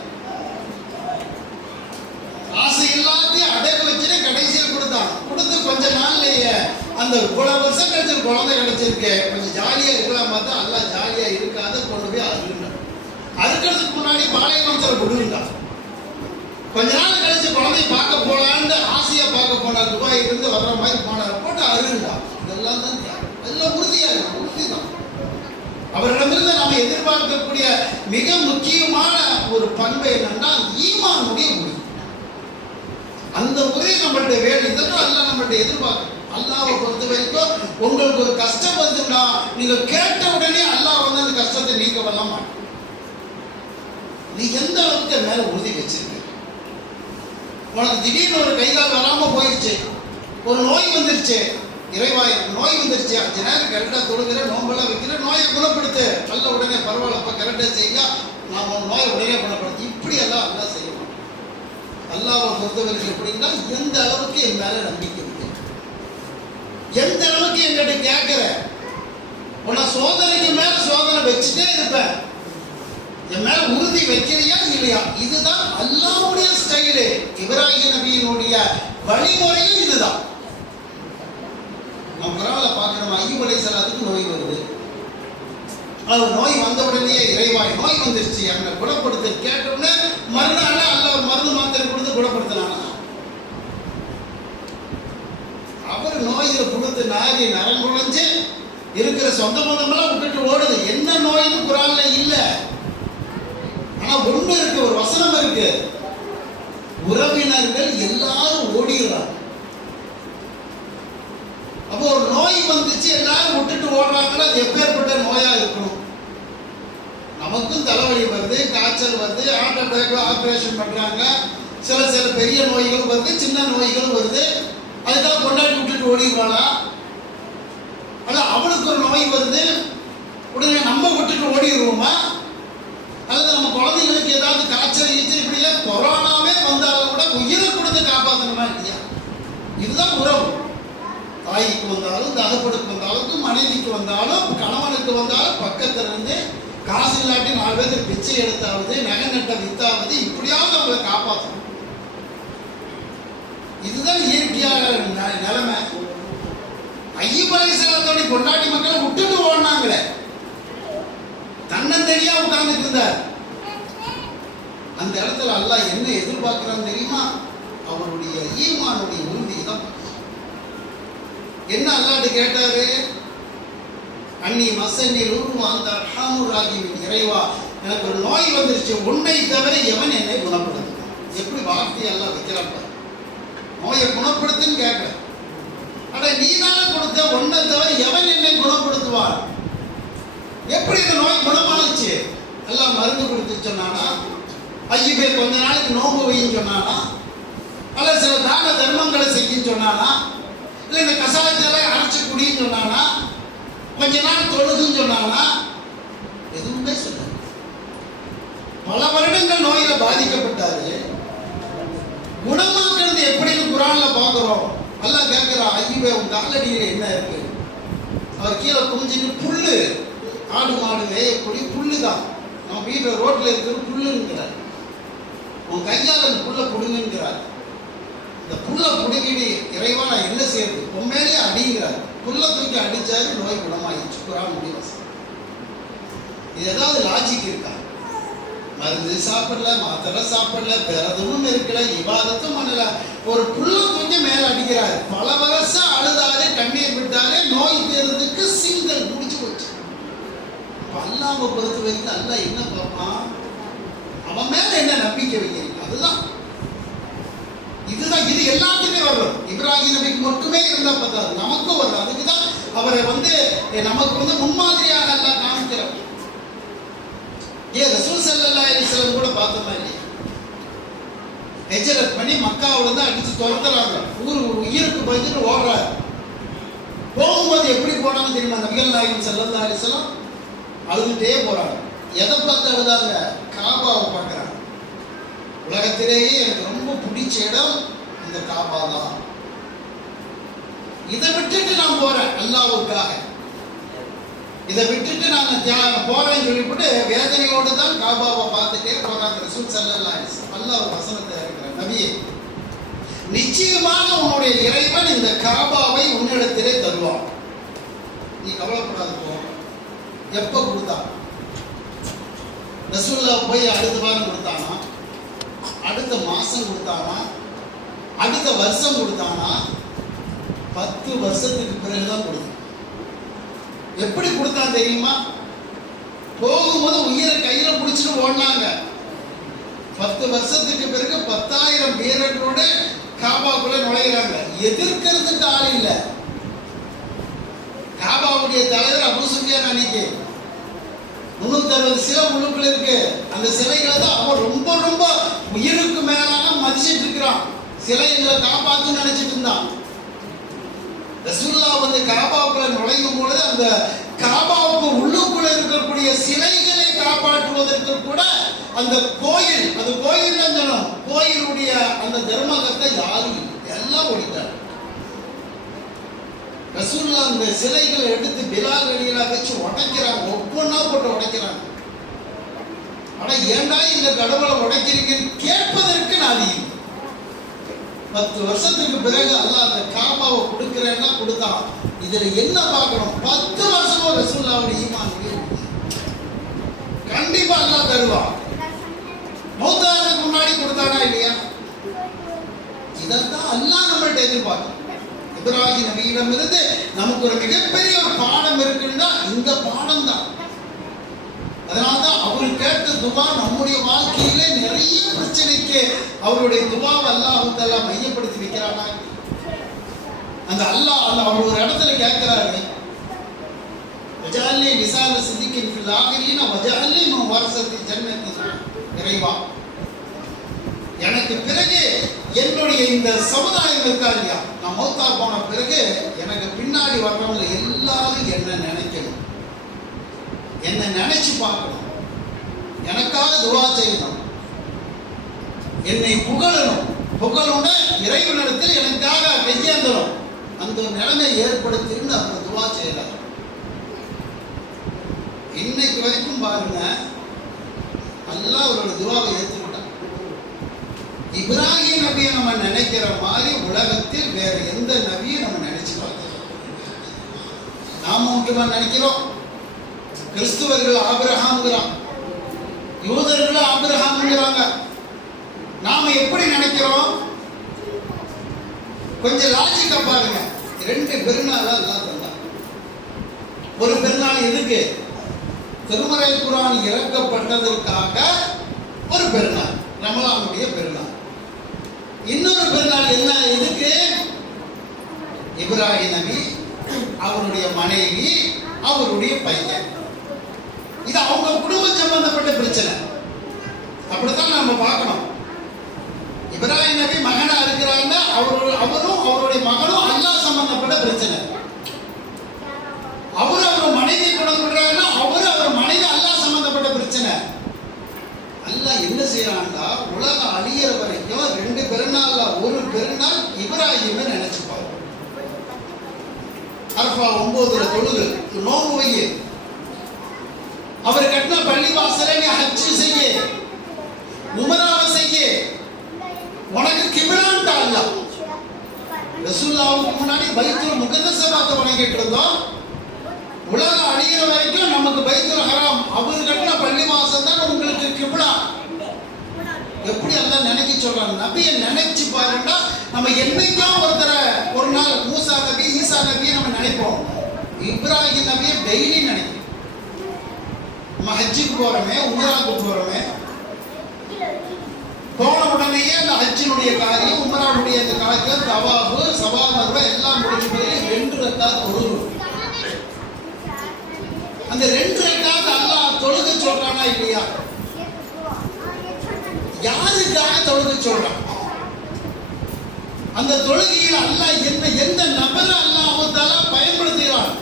ஆசை எல்லாத்தையும் அடகு வச்சுட்டு கடைசியில் கொடுத்தான். கொடுத்து கொஞ்ச நாள்லயே அந்த இவ்வளவு வருஷம் கழிச்சு குழந்தை கிடைச்சிருக்கு, கொஞ்சம் ஜாலியா இருக்கலாம் பார்த்தா அல்லாஹ் ஜாலியா இருக்காத கொண்டு போய் அருங்க. அறுக்கிறதுக்கு முன்னாடி பாளையவம்சர் கொடுங்க. கொஞ்ச நாள் கழிச்சு குழந்தைய பார்க்க போலான்னு ஆசையா பார்க்க போனார். துபாய் இருந்து வர்ற மாதிரி போனார். போட்டு அருங்கா. இதெல்லாம் தான் அதெல்லாம் உறுதியா இருக்கும். உறுதிதான். அவரிடமிருந்து நம்ம எதிர்பார்க்கக்கூடிய மிக முக்கியமான ஒரு பண்பு என்னன்னா ஈமானுடைய உறுதி. அந்த உறுதி நம்மளுடைய வேலை. இதெல்லாம் அல்லாஹ் நம்மளுடைய எதிர்பார்க்கும். அல்லாஹ்வை பொறுத்த வரைக்கும் உங்களுக்கு ஒரு கஷ்டம் வந்துன்னா நீங்க கேட்ட உடனே அல்லாஹ் வந்து அந்த கஷ்டத்தை நீக்க வர மாட்டான். நீ எந்த அளவுக்கு மேல உறுதி வச்சிருக்க? உனக்கு திடீர்னு ஒரு கைகால் வராம போயிடுச்சு, ஒரு நோய் வந்துருச்சு, இறைவாய் நோய் வந்துருச்சு, 5 நேரம் கரெக்டா தொழுகிற, நோம்பெல்லாம் வைக்கிற, நோயை குணப்படுத்து. நல்ல உடனே பரவாயில்ல, அப்ப கரெக்டா செய்ய, நான் உன் நோயை உடனே குணப்படுத்து. இப்படி எல்லாம் அல்லாஹ் செய்ய மாட்டான். அல்லாஹ்வை பொறுத்தவரைக்கும் எப்படின்னா எந்த அளவுக்கு என் மேல நம்பிக்கை இருக்கு, எந்த அளவுக்கு என்கிட்ட கேட்கிற, உன்னை சோதனைக்கு மேல சோதனை வச்சுட்டே இருப்பேன், என் மேல உறுதி வைக்கிறியா இல்லையா? இதுதான் அல்லாஹ்வுடைய ஸ்டைலு. இப்ராஹிம் நபியினுடைய வழிமுறையும் இதுதான். நம்ம குர்ஆன்ல பார்க்கிறோம், அய்யூப் அலைஹிஸ்ஸலாத்துக்கு நோய் வருது. அது நோய் வந்த உடனே இறைவாய் நோய் வந்துருச்சு அங்க குணப்படுத்த கேட்டோம்னே மறுநாள் அல்ல மருந்து மாத்திரை கொடுத்து குணப்படுத்தினாங்க. அவர் நோயில கொடுத்து நாகி நரங்குழைஞ்சு இருக்கிற சொந்த பந்தமெல்லாம் விட்டுட்டு ஓடுது. என்ன நோயின்னு குரான்ல இல்ல. ஆனா ஒண்ணு இருக்கு, ஒரு வசனம் இருக்கு, உறவினர்கள் எல்லாரும் ஓடிடுறாங்க. அப்போ ஒரு நோய் வந்துச்சு எல்லாரும் விட்டுட்டு ஓடுறாங்கன்னா அது எப்பேற்பட்ட நோயா இருக்கணும்? நமக்கும் தலைவலி வருது, காய்ச்சல் வருது, ஹார்ட் அட்டாக் ஆப்ரேஷன் பண்றாங்க, சில பெரிய நோய்கள் வருது, சின்ன நோய்கள் வருது, அதுக்காக கொண்டாடி விட்டுட்டு ஓடிடுவாளா? அல்ல அவளுக்கு ஒரு நோய் வருது உடனே நம்ம விட்டுட்டு ஓடிடுவோமா? அல்லது நம்ம குழந்தைங்களுக்கு ஏதாவது காய்ச்சல் இப்படியே கொரோனாவே வந்தாலும் கூட உயிரை கொடுத்து காப்பாற்றணுமா இல்லையா? இதுதான் உறவு. தாய்க்கு வந்தாலும், தகப்பனுக்கு வந்தாலும், மனைவிக்கு வந்தாலும், கணவனுக்கு வந்தாலும் பக்கத்துல இருந்து காசு இல்லாட்டி 4 பேருக்கு பிச்சை எடுத்தாவது, நகை நட்டை வித்தாவது, இப்படியாவது அவங்களை காப்பாற்றணும். இதுதான் இயற்கையான நிலைமை. ஐயப் அலைஹிஸ்ஸலாத்தோட கொண்டாட்டி மக்களை விட்டுட்டு ஓடினாங்களே, தன்னந்தனியா உட்கார்ந்துட்டு இருந்தார். அந்த இடத்துல அல்லாஹ் என்ன எதிர்பார்க்கிறான்னு தெரியுமா? அவருடைய ஈமானுடைய உறுதி தான். என்ன அல்லாஹ்ட்ட கேட்டாரு? அன்னி மசன்னில் உருவாந்த அர்ஹாமுர் ராஹீமின் இறைவா, எனக்கு ஒரு நோய் வந்துருச்சு, உன்னை தவிர எவன் என்னை குணப்படுத்தும்? எப்படி வார்த்தையை எல்லாம் வைக்கிறான் பாரு. நோயை குணப்படுத்துன்னு கேட்க, ஆனா நீ தானே கொடுத்த, உன்னை தவிர எவன் என்னை குணப்படுத்துவான்? எப்படி இந்த நோய் குணமானுச்சு? எல்லாம் மருந்து கொடுத்து சொன்னானா? ஐயப்பே கொஞ்ச நாளைக்கு நோம்பு வைன்னு சொன்னானா? அல்ல சில தான தர்மங்களை செய்யும் சொன்னானா? இல்லை இந்த கசாயத்தெல்லாம் அரைச்சு குடின்னு சொன்னானா? கொஞ்ச நாள் தொழுதுன்னு சொன்னானா? எதுவுமே சொல்ல. பல வருடங்கள் நோயில பாதிக்கப்பட்டாரு. குணமாக்குறது எப்படின்னு குரான்ல பார்க்கிறோம். அல்லாஹ் கேட்கிறா, ஐயப்பே உன் காலடியில என்ன இருக்கு? அவர் கீழே குமிஞ்சிட்டு புல்லு, ஆடு மாடு மேயக்கூடிய புல்லு தான், நம்ம வீட்டில் ரோட்ல இருக்கிற புல்லுங்கிறார். உன் கையால் அந்த புல்லை பிடுங்குங்கிறார். இந்த புல்லை பிடுங்கிட்டு இறைவா நான் என்ன செய்யறது? உண்மையிலே அடிங்கிறார். புல்லை தூக்கி அடிச்சாரு, நோய் குணமாயிடுச்சு. குரான் முடிவு. இது ஏதாவது லாஜிக் இருக்கா? மருந்து சாப்பிடல, மாத்திரை சாப்பிடல, பிறதும் இருக்கல, இவாதத்தும் பண்ணல, ஒரு புல்லை தூக்கி மேல அடிக்கிறாரு. பல வருஷம் அழுதாரு, கண்ணீர் விட்டாரு, நோய் தீர்றதுக்கு சிங்கல் முடிச்சு போச்சு. அல்லாஹ்வை பொறுத்த வரைக்கும் அல்லாஹ் என்ன பார்ப்பான்? அவன் மேல என்ன நம்பிக்கை வைக்கிறீங்க? அதுதான். இதுதான். இது எல்லாத்துக்குமே வரும். இப்ராஹிம் நபிக்கு மட்டுமே இருந்தா பார்த்தாது, நமக்கும் வரும். அதுக்குதான் அவரை நமக்கு முன்மாதிரியாக எல்லாம் காமிக்கிறார். ரசூல் ஸல்லல்லாஹு அலைஹி வஸல்லம் கூட பார்த்தோமா இல்லையா? ஹிஜ்ரத் பண்ணி மக்காவுல இருந்து அடிச்சு துரத்துறாங்க. உயிருக்கு பயந்துட்டு ஓடுறாரு. போகும்போது எப்படி போனான்னு தெரியுமா? நபிகள் நாயகம் ஸல்லல்லாஹு அலைஹி வஸல்லம் அழுதுட்டே போறாங்க. எதை பார்த்து அழுதாங்க? காபாவை பார்க்குறாங்க. உலகத்திலேயே எனக்கு ரொம்ப பிடிச்ச இடம் இந்த காபா தான். இதை விட்டுட்டு நான் போறேன் அல்லாஹ்வுக்காக, இதை விட்டுட்டு நான் போறேன்னு சொல்லிவிட்டு வேதனையோடு தான் காபாவை பார்த்துட்டே போறாங்க. ரசூல் ஸல்லல்லாஹு அலைஹி வஸல்லம் அல்லாஹ் ஒரு வசனத்தை இருக்கிறார், நபியே நிச்சயமாக உன்னுடைய இறைவன் இந்த காபாவை உன்னிடத்திலே தருவான், நீ கவலைப்படாது போ. எப்ப கொடுத்தா? ரசூலுல்லாஹ் போய் அடுத்த வாரம் கொடுத்தானா? அடுத்த மாசம் கொடுத்தானா? அடுத்த வருஷம் கொடுத்தானா? 10 வருஷத்துக்கு பிறகுதான் கொடுத்தான். எப்படி கொடுத்தான் தெரியுமா? போகும்போது உயிரை கையில பிடிச்சிட்டு ஓடினாங்க. 10 வருஷத்துக்கு பிறகு 10,000 வீரர்களோட காபாக்குள்ள நுழைகிறாங்க. எதிர்க்கிறதுக்கு ஆள் இல்லை. காபாவுடைய தலைவர் அபூ சுஃபியான் அன்னைக்கு 360 சிலை உள்ளுக்குள்ள இருக்கு. அந்த சிலைகளை தான் அவன் ரொம்ப ரொம்ப உயிருக்கு மேலாக மதிச்சிட்டு இருக்கிறான். சிலை எங்களை காப்பாத்துன்னு நினைச்சிட்டு இருந்தான். ரசூலுல்லாஹ் காபாவுக்குள்ள நுழையும் பொழுது அந்த காபாவுக்கு உள்ளுக்குள்ள இருக்கக்கூடிய சிலைகளை காப்பாற்றுவதற்கு கூட அந்த கோயில், அது கோயில் தான், கோயிலுடைய அந்த தர்மகத்தை யாரும் எல்லாம் ஓடிட்டார். ரசூலுல்லாஹ் அந்த சிலைகளை எடுத்து பிலால் வெளியில வச்சு உடைக்கிறாங்க, ஒவ்வொன்னா போட்டு உடைக்கிறாங்க. ஆனா ஏண்டா இந்த கடவுளை உடைக்கிறீங்கன்னு கேட்பதற்கு நாதி. 10 வருஷத்துக்கு பிறகு அல்லாஹ் அந்த காபாவை கொடுக்கிறேன்னா கொடுத்தான். இதுல என்ன பார்க்கணும்? 10 வருஷமா ரசூலுல்லாஹ்வுடைய ஈமான். கண்டிப்பா அல்லாஹ் தருவான். மௌத்தாருக்கு முன்னாடி கொடுத்தானா இல்லையா? இதைத்தான் அல்லாஹ் நம்மள்ட்ட எதிர்பார்க்கும். இப்ராஹிம் நபியிடம் இருந்து நமக்கு ஒரு மிகப்பெரிய ஒரு பாடம் இருக்குன்னா இந்த பாடம் தான். அதனால்தான் அவர் கேட்ட துவா நம்முடைய வாழ்க்கையில நிறைய பிரச்சனைக்கு அவருடைய துவாவை அல்லாஹ் தஆலா மையப்படுத்தி வைக்கிறாங்க. அந்த அல்லாஹ் அவர் ஒரு இடத்துல கேட்கிறாரு, வஜஅல்னி லிசான சித்திகின் ஃபில் ஆகிரீன வஜஅல்னி மின் வரஸத்தில் ஜன்னத்தி. இறைவா, எனக்கு பிறகு என்னுடைய இந்த சமுதாயம் இருக்கா இல்லையா, நான் மௌத்தா போன பிறகு எனக்கு பின்னாடி வர்றவங்க எல்லாரும் என்ன நினைக்கணும், என்ன நினைச்சு பார்க்கணும், எனக்காக துவா செய்யணும், என்னை புகழணும், புகழுட இறைவனிடத்தில் எனக்காக கையேந்தணும், அந்த ஒரு நிலைமை ஏற்படுத்தின்னு அவர் துவா செய்யறார். இன்னைக்கு வரைக்கும் பாருங்க, அல்லாஹ் அவரோட துவாவை ஏற்றுக்கிட்டான். இப்ராஹிம் நபியை நம்ம நினைக்கிற மாதிரி உலகத்தில் வேற எந்த நபியும் நம்ம நினைச்சு பார்க்கிறோம். நாம முக்கியமா நினைக்கிறோம், கிறிஸ்துவர்கள் ஆபிரகாம்ங்கிறான், யூதர்கள் ஆபிரகாம்ங்கிறாங்க. நாம எப்படி நினைக்கிறோம்? கொஞ்சம் லாஜிக்கா பாருங்க. 2 பெருநாள் அல்லாஹ் தந்தான். ஒரு பெருநாள் எதுக்கு? திருமறை குர்ஆன் இறக்கப்பட்டதற்காக ஒரு பெருநாள், ரமலானுடைய பெருநாள். இன்னொரு பெருநாள் என்ன? எதுக்கு? இப்ராஹிம் நபி, அவருடைய மனைவி, அவருடைய பையன். இது அவங்க குடும்பம் சம்பந்தப்பட்ட பிரச்சனை. அப்படித்தான் நாம பார்க்கணும். இப்ராஹிம் நபி மகனா இருக்கிறாங்கன்னா அவரும் அவருடைய மகனும் அல்லாஹ் சம்பந்தப்பட்ட பிரச்சனை. அவர் மனைவி குணம் பண்றாங்கன்னா அவர் மனைவி அல்லாஹ் சம்பந்தப்பட்ட பிரச்சனை. அல்லாஹ் என்ன செய்யறான்டா, உலகம் அழியிற வரைக்கும் 2 பெருநாள்ல ஒரு பெருநாள் இப்ராஹிமை நினைச்சுப்பாரு. அரஃபா 9ல தொழுது நோம்பு வைய, அவர் கட்டின பள்ளி வாசலை நீ ஹஜ் செய்ய, உம்ராவை செய்ய, உனக்கு கிப்லான்டா அல்லாஹ். ரசூலுல்லாஹ்வுக்கு முன்னாடி பைத்துல் முகத்தஸ பார்த்து வணங்கிட்டு இருந்தோம். உலகம் அழிகிற வரைக்கும் நமக்கு பைத்துல் ஹராம், அவர் கட்டின பள்ளி வாசல் தான் உங்களுக்கு கிப்லா. எப்படி எல்லாம் நினைக்க சொல்றாங்க? நபியை நினைச்சு பாருங்க. நம்ம என்னைக்கும் ஒரு நாள் மூசா நபி, ஈசா நபியை நம்ம நினைப்போம். இப்ராஹிம் நபியை டெய்லி நினைப்போம். நம்ம ஹஜ்ஜுக்கு போறோமே, உம்ராவுக்கு போறோமே, போன உடனேயே அந்த ஹஜ்ஜினுடைய காரியம், உம்ராவுடைய அந்த காரியம், தவாஃபு, சஃபா மர்வா எல்லாம் முடிஞ்ச பிறகு 2 ரக்காத் தொழுகிறோம். அந்த 2 ரக்காத் அல்லாஹ் தொழுக சொல்றானா இல்லையா? யாருக்காக தொழுக சொல்றான்? அந்த தொழுகையில் அல்லாஹ் எந்த நபரை அல்லாஹ் தஆலா பயன்படுத்துகிறான்?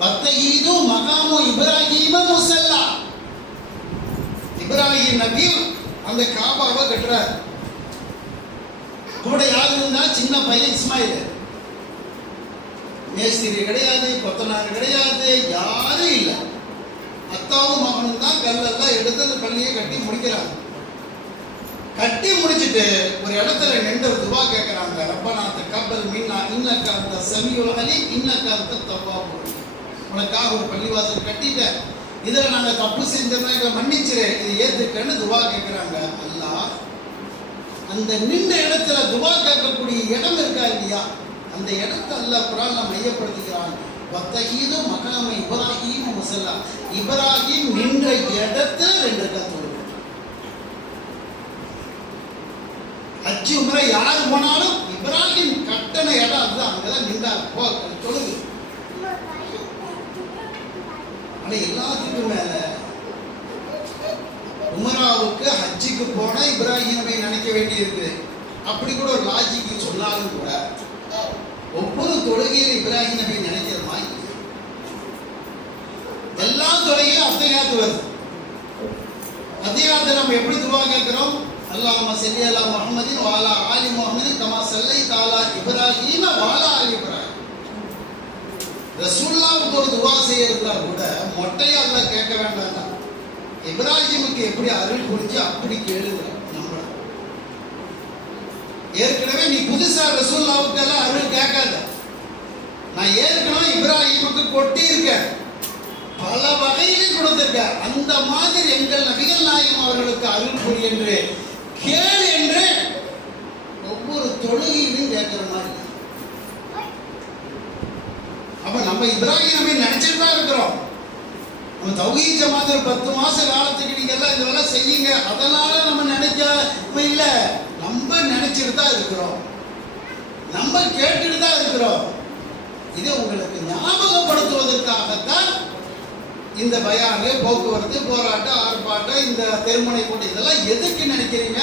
வத்தஹீது மகாமு இப்ராஹீம முஸல்லா. இப்ராஹிம் நபி அந்த காபாவை கட்டுறார். கூட யார் இருந்தா? சின்ன பையன் இஸ்மாயில். மேஸ்திரி கிடையாது, கொத்தனார் கிடையாது, யாரும் இல்லை. அத்தாவும் மகனும் தான் கல்லெல்லாம் எடுத்து அந்த பள்ளியை கட்டி முடிக்கிறாங்க. கட்டி முடிச்சுட்டு ஒரு இடத்துல நின்று துவா கேட்கிறாங்க. ரப்பனா தக்கப்பல் மின்னா இன்னக அன்த ஸமீஉல் அலீம் இன்னக அன்த தவ்வாபுர். உனக்காக ஒரு பள்ளிவாசல் கட்டிட்டேன், இதில் நாங்கள் தப்பு செஞ்சோம்னா இதை மன்னிச்சிரு, இதை ஏற்றுக்கன்னு துவா கேட்குறாங்க. அல்லாஹ் அந்த நின்ற இடத்துல துவா கேட்கக்கூடிய இடம் இருக்கா இல்லையா, அந்த இடத்தை அல்லாஹ் குர்ஆன்ல மையப்படுத்துகிறான். வத்தஹீது மகாம இப்ராஹீம் முஸல்லா. இப்ராஹிம் நின்ற இடத்துல 2 ரக்காத் தொழுது. ஹஜ் உம்ரா யார் போனாலும் இப்ராஹிம் கட்டண இடம் அதுதான், அங்கதான் நின்றார். தொழுது. ஆனா எல்லாத்துக்கும் மேல உம்ராவுக்கு ஹஜ்ஜுக்கு போனா இப்ராஹிமை நினைக்க வேண்டியிருக்கு. அப்படி கூட ஒரு லாஜிக் சொன்னாலும் கூட ஒவ்வொரு தொழுகையில் இப்ராஹிம் நபி நினைக்கிற மாதிரி எல்லா தொழுகையும் அத்தஹியாத் வருது. அத்தஹியாத் நம்ம எப்படி துவா கேட்கிறோம்? அல்லாஹும்ம ஸல்லி அலா முஹம்மதின் வ அலா ஆலி முஹம்மதின் கமா ஸல்லைத அலா இப்ராஹீம வ அலா ஆலி இப்ராஹீம். ரசூலுல்லாஹ்வுக்கு ஒரு துவா செய்யறதுனா கூட மொட்டையா அல்லாஹ் கேட்க வேண்டாம். இப்ராஹிமுக்கு எப்படி அருள் புரிஞ்சு அப்படி கேளுங்க. நம்ம ஏற்கனவே நீ புதுசா ரசூலுல்லாஹ்வுக்கெல்லாம் அருள் கேட்காத. நான் ஏற்கனவே இப்ராஹிமுக்கு கொட்டி இருக்கேன். பல வகையிலும் கொடுத்திருக்க. அந்த மாதிரி எங்கள் நபிகள் நாயகம் அவர்களுக்கு அருள் புரி என்று கேள் என்று ஒவ்வொரு தொழுகையிலும் கேட்கிற மாதிரி. அப்ப நம்ம இப்ராஹிம் நபி நினைச்சிட்டு தான் இருக்கிறோம். நம்ம தௌஹீத் ஜமாத் ஒரு 10 மாச காலத்துக்கு நீங்க எல்லாம் இதெல்லாம் செய்யுங்க, அதனால நம்ம நினைக்க இல்ல, நம்ம நினைச்சிட்டு தான் இருக்கிறோம், நம்ம கேட்டுட்டு தான் இருக்கிறோம். இதை உங்களுக்கு ஞாபகப்படுத்துவதற்காகத்தான் இந்த பயானு, போக்குவரத்து, போராட்டம், ஆர்ப்பாட்டம், இந்த தெருமுனை போட்டு இதெல்லாம் எதுக்கு நினைக்கிறீங்க?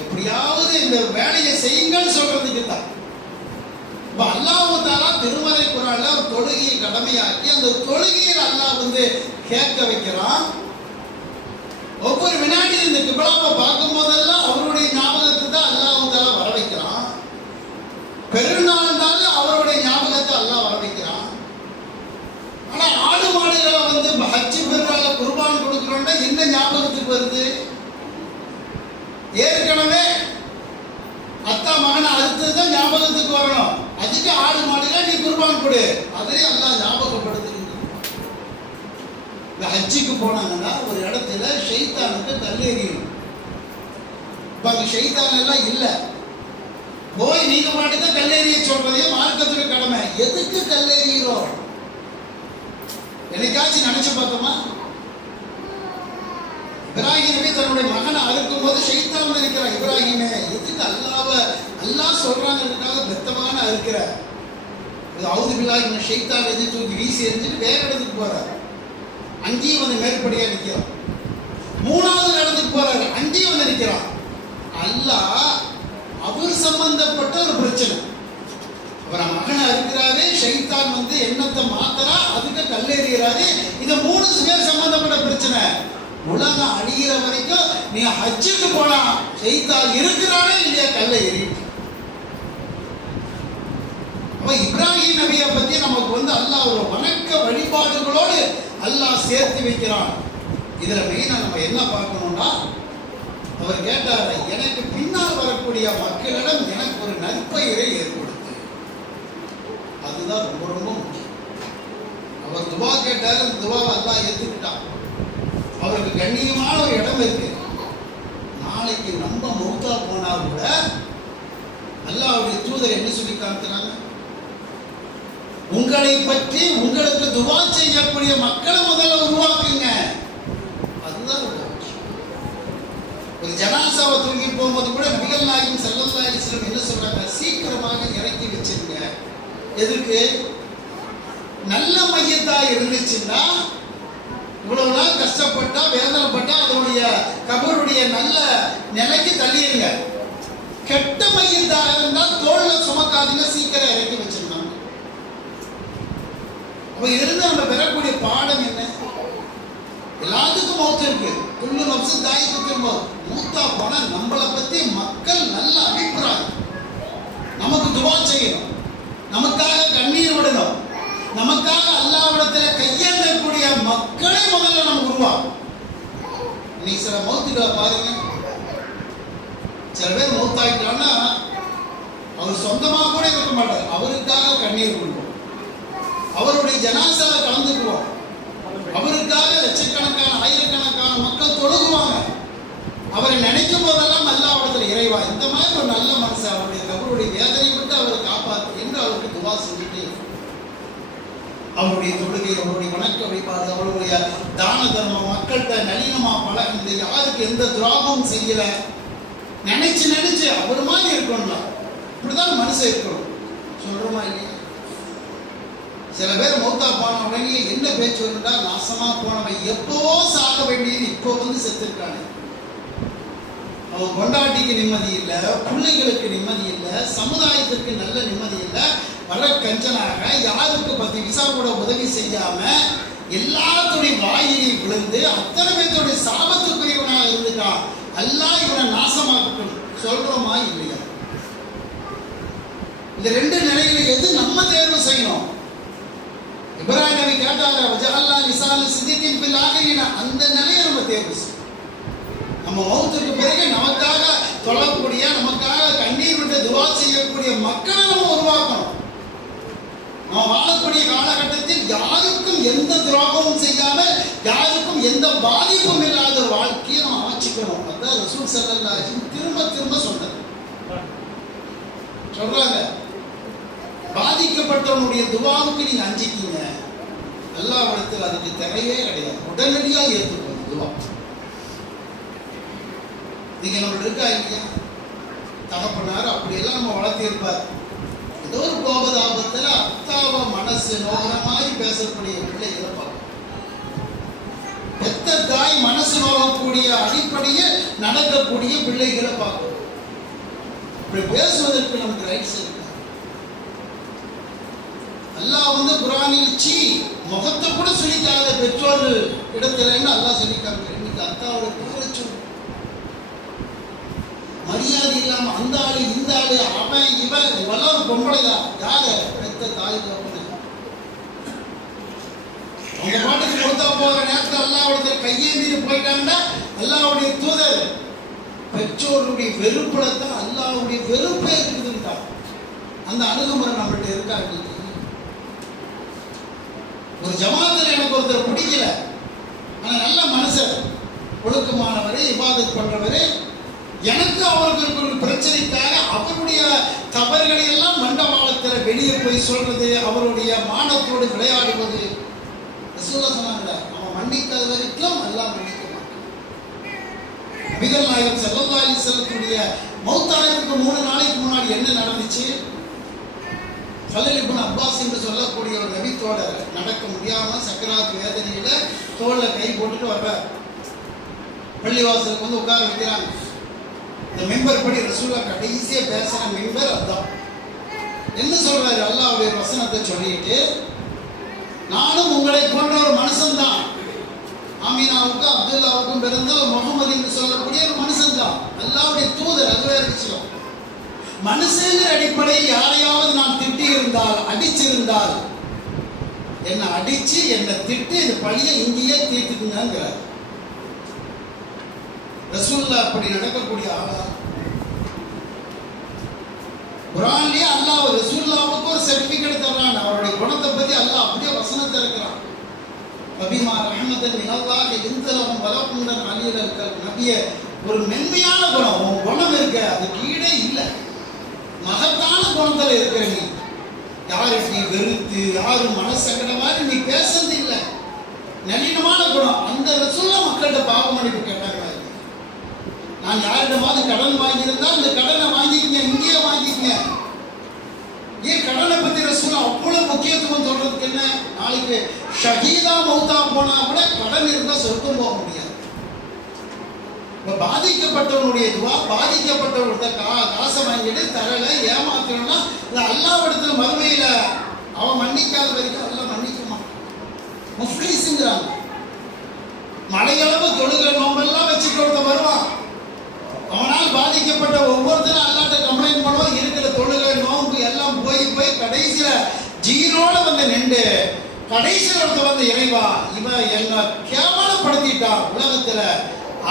எப்படியாவது இந்த வேலையை செய்யுங்கன்னு சொல்றதுக்கு தான். அல்லாஹ் தஆலா திருமறை குர்ஆன்ல ஒரு தொழுகையை கடமையாக்கி அந்த தொழுகையை அல்லாஹ் கேட்க வைக்கிறான். ஒவ்வொரு வினாடியும் இந்த கிப்லாவை பார்க்கும் போதெல்லாம் அவருடைய ஞாபகத்தை தான் அல்லாஹ் தஆலா வர வைக்கிறான். பெருநாள்னால அவருடைய ஞாபகத்தை அல்லாஹ் வர வைக்கிறான். ஆனா ஆடு மாடுகளை ஹஜ் பெருநாள குர்பான் கொடுக்கிறோம்னா என்ன ஞாபகத்துக்கு வருது? ஏற்கனவே அத்தா மகனை அறுத்ததுதான் ஞாபகத்துக்கு வரணும். அதுக்கு ஆடு மாடுகளை நீ குர்பான் கொடு, அதே அல்லாஹ் ஞாபகப்படுத்துங்க. இந்த ஹஜ்ஜுக்கு போனாங்கன்னா ஒரு இடத்துல ஷைத்தானுக்கு கல்லெறியணும். இப்ப அங்க ஷைத்தான் எல்லாம் இல்ல, போய் நீங்க மாட்டுக்கு கல்லெறிய சொல்றதே மார்க்கத்துக்கு கடமை. எதுக்கு கல்லெறிகிறோம்? என்னைக்காச்சும் நினைச்சு பார்த்தோமா? இப்ராஹிம் நபி தன்னுடைய மகனை அறுக்கும் போது ஷைத்தான் இருக்கிறான், இப்ராஹிமே எதுக்கு அல்லாஹ் சொல்றாங்கிறதுக்காக பெத்தமான அறுக்கிற, அவுது பில்லாஹி ஷைத்தான் எது தூக்கி வீசி எரிஞ்சுட்டு வேற இடத்துக்கு போறாரு. அங்கேயும் மேற்படியா நிற்கிறான். 3வது இடத்துக்கு போறாரு, அங்கேயும் நிற்கிறான். அல்லாஹ் அவர் சம்பந்தப்பட்ட ஒரு பிரச்சனை, அவரை மகனை அறுக்கிறாரு, ஷைத்தான் எண்ணத்தை மாத்தரா, அதுக்கு கல்லெறிகிறாரு. இது 3 பேர் சம்பந்தப்பட்ட பிரச்சனை. உலகம் அழிகிற வரைக்கும் நீ ஹஜ்ஜுக்கு போனா ஷைத்தான் இருக்கிறானே இல்லையா, கல்லை எறிட்டு. அப்ப இப்ராஹிம் நபியை பத்தி நமக்கு அல்லாஹ் ஒரு வணக்க வழிபாடுகளோடு அல்லாஹ் சேர்த்து வைக்கிறான். இதுல மெயினா நம்ம என்ன பார்க்கணும்னா, அவர் கேட்டார், எனக்கு பின்னால் வரக்கூடிய மக்களிடம் எனக்கு ஒரு நற்பெயரை ஏற்படுத்து. அதுதான் ரொம்ப ரொம்ப முக்கியம். அவர் துவா கேட்டார், அந்த துவாவை அல்லாஹ் ஏற்றுக்கிட்டான். அவருக்கு கண்ணியமான ஒரு இடம் இருக்கு. நாளைக்கு நம்ம மௌத்தா போனா கூட அல்லாஹ்வுடைய தூதர் என்ன சொல்லி காட்டுறாங்க? உங்களை பற்றி உங்களுக்கு துவா செய்யக்கூடிய மக்களை முதல்ல உருவாக்குங்க. அதுதான் ஒரு ஜனாசாவை தூக்கி போகும்போது கூட நபிகள் நாயகம் ஸல்லல்லாஹு அலைஹி வஸல்லம் என்ன சொல்றாங்க? சீக்கிரமாக இறக்கி வச்சிருங்க. எதுக்கு? நல்ல மையத்தா இருந்துச்சுன்னா, இவ்வளவு நாள் கஷ்டப்பட்டா வேதனைப்பட்டா அதனுடைய கபருடைய நல்ல நிலைக்கு தள்ளிடுங்க. கெட்ட மையத்தாக இருந்தால் தோல்ல சுமக்காதீங்க, சீக்கிரம் இறக்கி வச்சிருந்தாங்க. அப்ப இருந்து நம்ம பெறக்கூடிய பாடம் என்ன? எல்லாத்துக்கும் மௌத் இருக்கு. குல்லு நஃப்ஸின் தாயிகத்துல் மௌத். மூத்தா போனா நம்மளை பத்தி மக்கள் நல்ல அபிப்பிராயம், நமக்கு துவா செய்யணும், நமக்காக கண்ணீர் விடணும், நமக்காக அல்லாஹ்விடத்தில் கையேந்தக்கூடிய மக்களை முதல்ல நம்ம உருவாக்கும். இன்னைக்கு சில மௌத்துக்களை பாருங்க, சில பேர் மௌத்தாயிட்டான்னா அவர் சொந்தமாக கூட இருக்க மாட்டார், அவருக்காக கண்ணீர் விடுவோம், அவருடைய ஜனாசாவை கலந்துக்குவோம், அவருக்காக லட்சக்கணக்கான ஆயிரக்கணக்கான மக்கள் தொழுகுவாங்க. அவரை நினைக்கும் போதெல்லாம் அல்லாஹ்விடத்தில் இறைவா இந்த மாதிரி ஒரு நல்ல மனுஷன், அவருடைய கபருடைய வேதனை விட்டு அவரை காப்பாற்று என்று அவருக்கு துவா செஞ்சுட்டு அவருடைய தொழுகை, அவருடைய வணக்க வழிபாடு, அவருடைய தான தர்மம், மக்கள்கிட்ட நளினமா பழகுது, யாருக்கு எந்த துரோகமும் செய்யல, நினைச்சு அவர் மாதிரி இருக்கணும்ல. இப்படிதான் மனுஷன் இருக்கணும். சொல்றோமா இல்லையா? சில பேர் மௌத்தா போன உடனே என்ன பேச்சு வருண்டா, நாசமா போனவன் எப்பவோ சாக வேண்டியது இப்போ செத்துருக்கானே, அவன் கொண்டாட்டிக்கு நிம்மதி இல்லை, பிள்ளைகளுக்கு நிம்மதி இல்லை, சமுதாயத்திற்கு நல்ல நிம்மதி இல்லை, வர கஞ்சனாக யாருக்கு 10 விசா கூட உதவி செய்யாம எல்லாத்துடைய வாயிலை விழுந்து அத்தனை பேருடைய சாபத்துக்குரியவனாக இருந்துட்டான். அல்லாஹ் இவனை நாசமாக்கணும். சொல்றோமா இல்லையா? இந்த 2 நிலைகளை எது நம்ம தேர்வு செய்யணும்? இப்ராஹிம் நபி கேட்டாரு, வஜஅல்லா லிசான சிதிகின் பில் ஆகிரினா, அந்த நிலையை நம்ம தேர்வு செய்யணும். நம்ம மௌத்துக்கு பிறகு நமக்காக தொழக்கூடிய, நமக்காக கண்ணீர் விட்டு துவா செய்யக்கூடிய மக்களை நம்ம உருவாக்கணும். நாம் வாழக்கூடிய காலகட்டத்தில் யாருக்கும் எந்த துரோகமும் செய்யாமல் யாருக்கும் எந்த பாதிப்பும் இல்லாத வாழ்க்கையை நம்ம அமைச்சுக்கணும். அதான் ரசூல் ஸல்லல்லாஹு அலைஹி வஸல்லம் திரும்ப திரும்ப சொல்றாங்க. பாதிக்கப்பட்டவனுடைய துவாவுக்கு நீங்க அஞ்சிக்கீங்க, அல்லாஹ்விடத்தில் அதுக்கு தேவையே கிடையாது, உடனடியாக ஏற்றுக்கணும் துவா. நீங்க நம்மளுக்கு இருக்கா இல்லையா? தகப்பனார் அப்படியெல்லாம் நம்ம வளர்த்திருப்பார். ஏதோ ஒரு கோபதாபத்தில் அத்தாவ மனசு நோகிற மாதிரி பேசக்கூடிய பிள்ளைகளை பார்க்கணும். பெத்த தாய் மனசு நோகக்கூடிய அடிப்படையில் நடக்கக்கூடிய பிள்ளைகளை பார்க்கணும். இப்படி பேசுவதற்கு நமக்கு ரைட்ஸ் இருக்கு. அல்லாஹ் குர்ஆனில் சீ முகத்தை கூட சொல்லிக்காத பெற்றோர் இடத்துல அல்லாஹ் சொல்லிக்காங்க. இன்னைக்கு அத்தாவோட பேரை சொல்லு, மரியாதை இல்லாம அந்த ஆளு இந்த ஆளு அவன் இவன் இவெல்லாம் பொம்பளைதான். யார பெத்த தாய் தகப்பன அவங்க பாட்டுக்கு கொடுத்தா போகிற நேரத்தில் அல்லாஹ்வுடைய கையேந்திட்டு போயிட்டாங்கன்னா அல்லாஹ்வுடைய தூதர் பெற்றோருடைய வெறுப்புல தான் அல்லாஹ்வுடைய வெறுப்பே இருக்குதுன்றார். அந்த அணுகுமுறை நம்மள்ட்ட இருக்காங்க. ஒரு ஜமாத்தில் எனக்கு ஒருத்தர் பிடிக்கல, ஆனா நல்ல மனுஷர், ஒழுக்கமானவர், இபாதத் பண்றவர், எனக்கு அவர்களுக்கு ஒரு பிரச்சனைக்காக அவருடைய தவறுகளை எல்லாம் மண்டபாலத்தில் வெளியே போய் சொல்றது, அவருடைய மானத்தோடு விளையாடுவது. ரசூலுல்லாஹ் சொன்னாங்க, அவன் மன்னிக்காத வரைக்கும் எல்லாம் மன்னிக்க மாட்டான். நபிகள் நாயகம் ஸல்லல்லாஹு அலைஹி வஸல்லம் மௌத்தானதுக்கு 3 நாளைக்கு முன்னாடி என்ன நடந்துச்சு? ஃபலல் இப்னு அப்பாஸ் என்று சொல்லக்கூடிய ஒரு நபி தோழர் நடக்க முடியாம சக்கராத் வேதனையில தோல்ல கை போட்டுட்டு வர்றார். பள்ளிவாசலுக்கு உட்கார வைக்கிறாங்க. இந்த மெம்பர் படி ரசூலுல்லாஹ் கடைசியா பேசுற மெம்பர் அதான். என்ன சொல்றாரு? அல்லாஹ்வுடைய வசனத்தை சொல்லிட்டு, நானும் உங்களை போன்ற ஒரு மனுஷன் தான், ஆமீனாவுக்கும் அப்துல்லாவுக்கும் பிறந்த முகமது என்று சொல்லக்கூடிய ஒரு மனுஷன் தான், அல்லாஹ்வுடைய தூதர். அது வேற விஷயம். மனுஷங்கிற அடிப்படையில் யாரையாவது நான் திட்டி இருந்தால், அடிச்சிருந்தால், என்னை அடிச்சு என்னை திட்டு இந்த பழியை இங்கேயே தீர்த்துக்குங்கிறார். ரசூலுல்லாஹ் அப்படி நடக்கக்கூடிய ஆளா? குர்ஆன்லயே அல்லாஹ் ரசூலுல்லாஹ்வுக்கு ஒரு சர்டிபிகேட் தர்றான். அவருடைய குணத்தை பத்தி அல்லாஹ் அப்படியே வசனத்தை இருக்கிறான். நபிமா ரஹ்மத்தன் மினல்லாஹி இன்தலஹும் வலகுந்தன் அலியல் இருக்கல். நபியே, ஒரு மென்மையான குணம், உன் குணம் இருக்க அதுக்கு ஈடே இல்லை. மகத்தான குணத்துல இருக்கிற நீ, யாருக்கு நீ வெறுத்து யாரும் மனசங்கட மாதிரி நீ பேசுறது இல்லை. நளினமான குணம். அந்த ரசூலுல்லாஹ் மக்கள்கிட்ட பாவ மன்னிப்பு கேட்டாங்க. நான் யாரிடமாவது கடன் வாங்கியிருந்தா இந்த கடனை வாங்கிக்கங்க, இங்கேயே வாங்கிக்கங்க. ஏன் கடனை பத்தி ரசூலுல்லாஹ் அவ்வளவு முக்கியத்துவம் சொல்றதுக்கு என்ன? நாளைக்கு ஷஹீதா மௌத்தா போனா கூட கடன் இருந்தா சொர்க்கம் போக முடியாது. பாதிக்கப்பட்டவனுடைய துவா, பாதிக்கப்பட்டவர்கிட்ட காசை வாங்கிட்டு தரல ஏமாத்தணும்னா அல்லாஹ்விடத்துல மறுமையில அவன் மன்னிக்காத வரைக்கும் அல்லாஹ் மன்னிக்க மாட்டான். முஃப்லிஸ்ங்கிறாங்க. மலையளவு தொழுகை நோம்பெல்லாம் வச்சுட்டு ஒருத்தன் வருவான். அவனால் பாதிக்கப்பட்ட ஒவ்வொருத்தரும் அல்லாஹ்ட்ட கம்ப்ளைண்ட் பண்ணுவான். இருக்கிற தொழுகை நோம்பு எல்லாம் போய் போய் கடைசியில ஜீரோட வந்து நின்று கடைசியில் ஒருத்தர் வந்து, இறைவா இவன் என்ன கேவலப்படுத்திட்டான் உலகத்துல,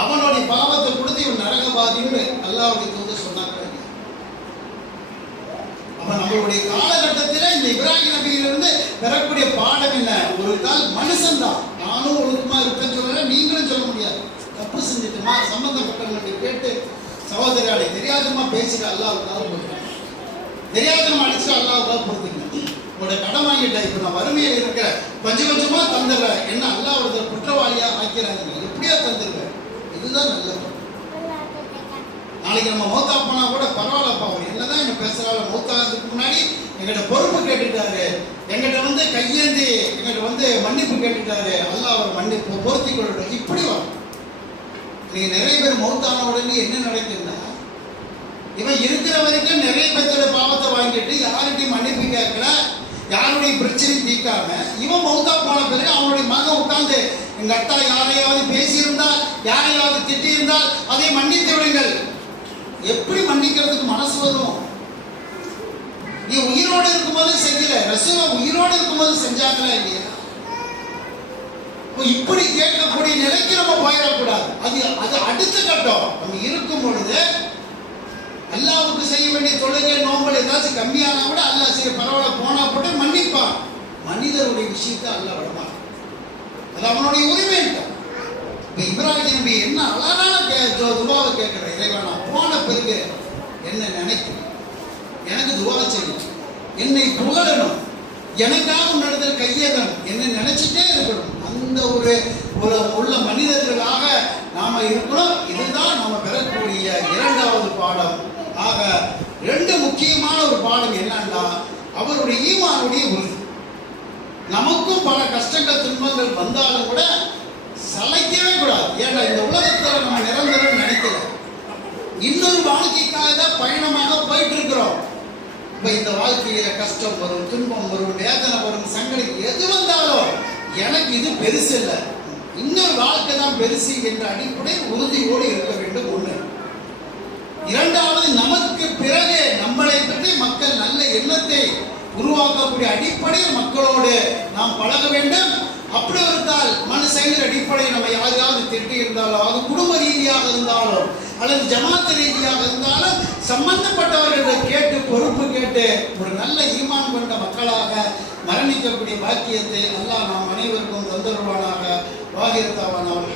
அவனுடைய பாவத்தை கொடுத்து இவன் நரகவாதின்னு அல்லாஹ்வுடைய தூதர் சொன்னாங்க. அவன் நம்மளுடைய காலகட்டத்தில் இந்த இப்ராஹிம் நபியிலிருந்து பெறக்கூடிய பாடம் என்ன? ஒரு கால் மனுஷன் தான். நானும் ஒழுக்கமா இருப்பேன்னு சொல்ல, நீங்களும் சொல்ல முடியாது. தப்பு செஞ்சுட்டுமா சம்பந்தப்பட்டவங்களுக்கு கேட்டு, சகோதரியாளை தெரியாதமா பேசிட்டு அல்லாஹ்வுக்காக போடுறேன், தெரியாதமா அடிச்சுட்டு அல்லாஹ்வுக்காக பொறுத்துக்கணும். உங்களோட கடன் வாங்கிட்ட, இப்ப நான் வறுமையில் இருக்கிற கொஞ்சம் கொஞ்சமா தந்துடுறேன், என்ன அல்லாஹ்வுடைய குற்றவாளியா ஆக்கிறாங்க, எப்படியா தந்துடுவேன். இதுதான் நல்லது. நாளைக்கு நம்ம மௌத்தா போனா கூட பரவாயில்லப்பா, அவர் என்னதான் என்ன பேசுறாரு, மௌத்தாகிறதுக்கு முன்னாடி எங்கிட்ட பொறுப்பு கேட்டுட்டாரு, எங்கிட்ட கையேந்தி எங்கிட்ட மன்னிப்பு கேட்டுட்டாரு, அல்லாஹ் அவர் மன்னிப்பு பொருத்தி கொள்ளட்டும். இப்படி வரும். நீங்க நிறைய பேர் மௌத்தான உடனே என்ன நடக்குதுன்னா, இவன் இருக்கிற வரைக்கும் நிறைய பேர்த்தோட பாவத்தை வாங்கிட்டு யார்கிட்டையும் மன்னிப்பு கேட்கல, யாருடைய பிரச்சனை தீர்க்காம, இவன் மௌத்தா போன பிறகு அவனுடைய மகன் உட்கார்ந்து, எங்க அத்தா யாரையாவது பேசியிருந்தால், யாரையாவது திட்டியிருந்தால் அதை மன்னித்து விடுங்கள். எப்படி மன்னிக்கிறதுக்கு மனசு வரும்? நீ உயிரோடு இருக்கும்போது செய்யல, ரசூலுல்லாஹ் உயிரோடு இருக்கும்போது செஞ்சாங்களா இல்லையா? இப்படி கேட்கக்கூடிய நிலைக்கு நம்ம போயிடக்கூடாது. அது அடுத்த கட்டம். நம்ம இருக்கும் பொழுது அல்லாஹ்வுக்கு செய்ய வேண்டிய தொழுகை நோம்பல் ஏதாச்சும் கம்மியானா கூட அல்லாஹ் சரி பரவாயில்ல போனா போட்டு மன்னிப்பான். மனிதருடைய விஷயத்தை அல்லாஹ் விடமாட்டான். அது அவனுடைய உரிமை. இப்ப இப்ராஹிம் நபி என்ன அழகான துவாவை கேட்கிற, இறைவா நான் போன பிறகு என்ன நினைக்கும், எனக்கு துவா செய்யும், என்னை புகழணும், எனக்காக உன்னிடத்தில் கையேதணும், என்னை நினைச்சிட்டே இருக்கணும். அந்த ஒரு உள்ள மனிதர்களாக நாம இருக்கணும். இதுதான் நாம பெறக்கூடிய இரண்டாவது பாடம். ஆக ரெண்டு முக்கியமான ஒரு பாடம் என்னன்னா, அவருடைய ஈமானுடைய உறுதி. நமக்கும் பல கஷ்டங்கள் துன்பங்கள் வந்தாலும் கூட சளைக்கவே கூடாது. ஏன்னா இந்த உலகத்துல நம்ம நிரந்தரம் நினைக்கல, இன்னொரு வாழ்க்கைக்காக தான் பயணமாக போயிட்டு இருக்கிறோம். இப்ப இந்த வாழ்க்கையில கஷ்டம் வரும், துன்பம் வரும், வேதனை வரும், சங்கடம் எது வந்தாலும் எனக்கு இது பெருசு இல்லை, இன்னொரு வாழ்க்கை தான் பெருசு என்ற அடிப்படை உறுதியோடு இருக்க வேண்டும். ஒண்ணு. இரண்டாவது, நமக்கு பிறகு நம்மளை பற்றி மக்கள் நல்ல எண்ணத்தை உருவாக்கக்கூடிய அடிப்படையில் மக்களோடு நாம் பழக வேண்டும். அப்படி இருந்தால் மனுஷங்கிற அடிப்படையில் நம்ம யாரையாவது திட்டி இருந்தாலும், அது குடும்ப ரீதியாக இருந்தாலும் அல்லது ஜமாத்து ரீதியாக இருந்தாலும், சம்பந்தப்பட்டவர்களை கேட்டு பொறுப்பு கேட்டு ஒரு நல்ல ஈமான் கொண்ட மக்களாக மரணிக்கக்கூடிய பாக்கியத்தை அல்லாஹ் நாம் அனைவருக்கும் தந்தருவானாக. வாகிர்தாவான் அவர்கள்.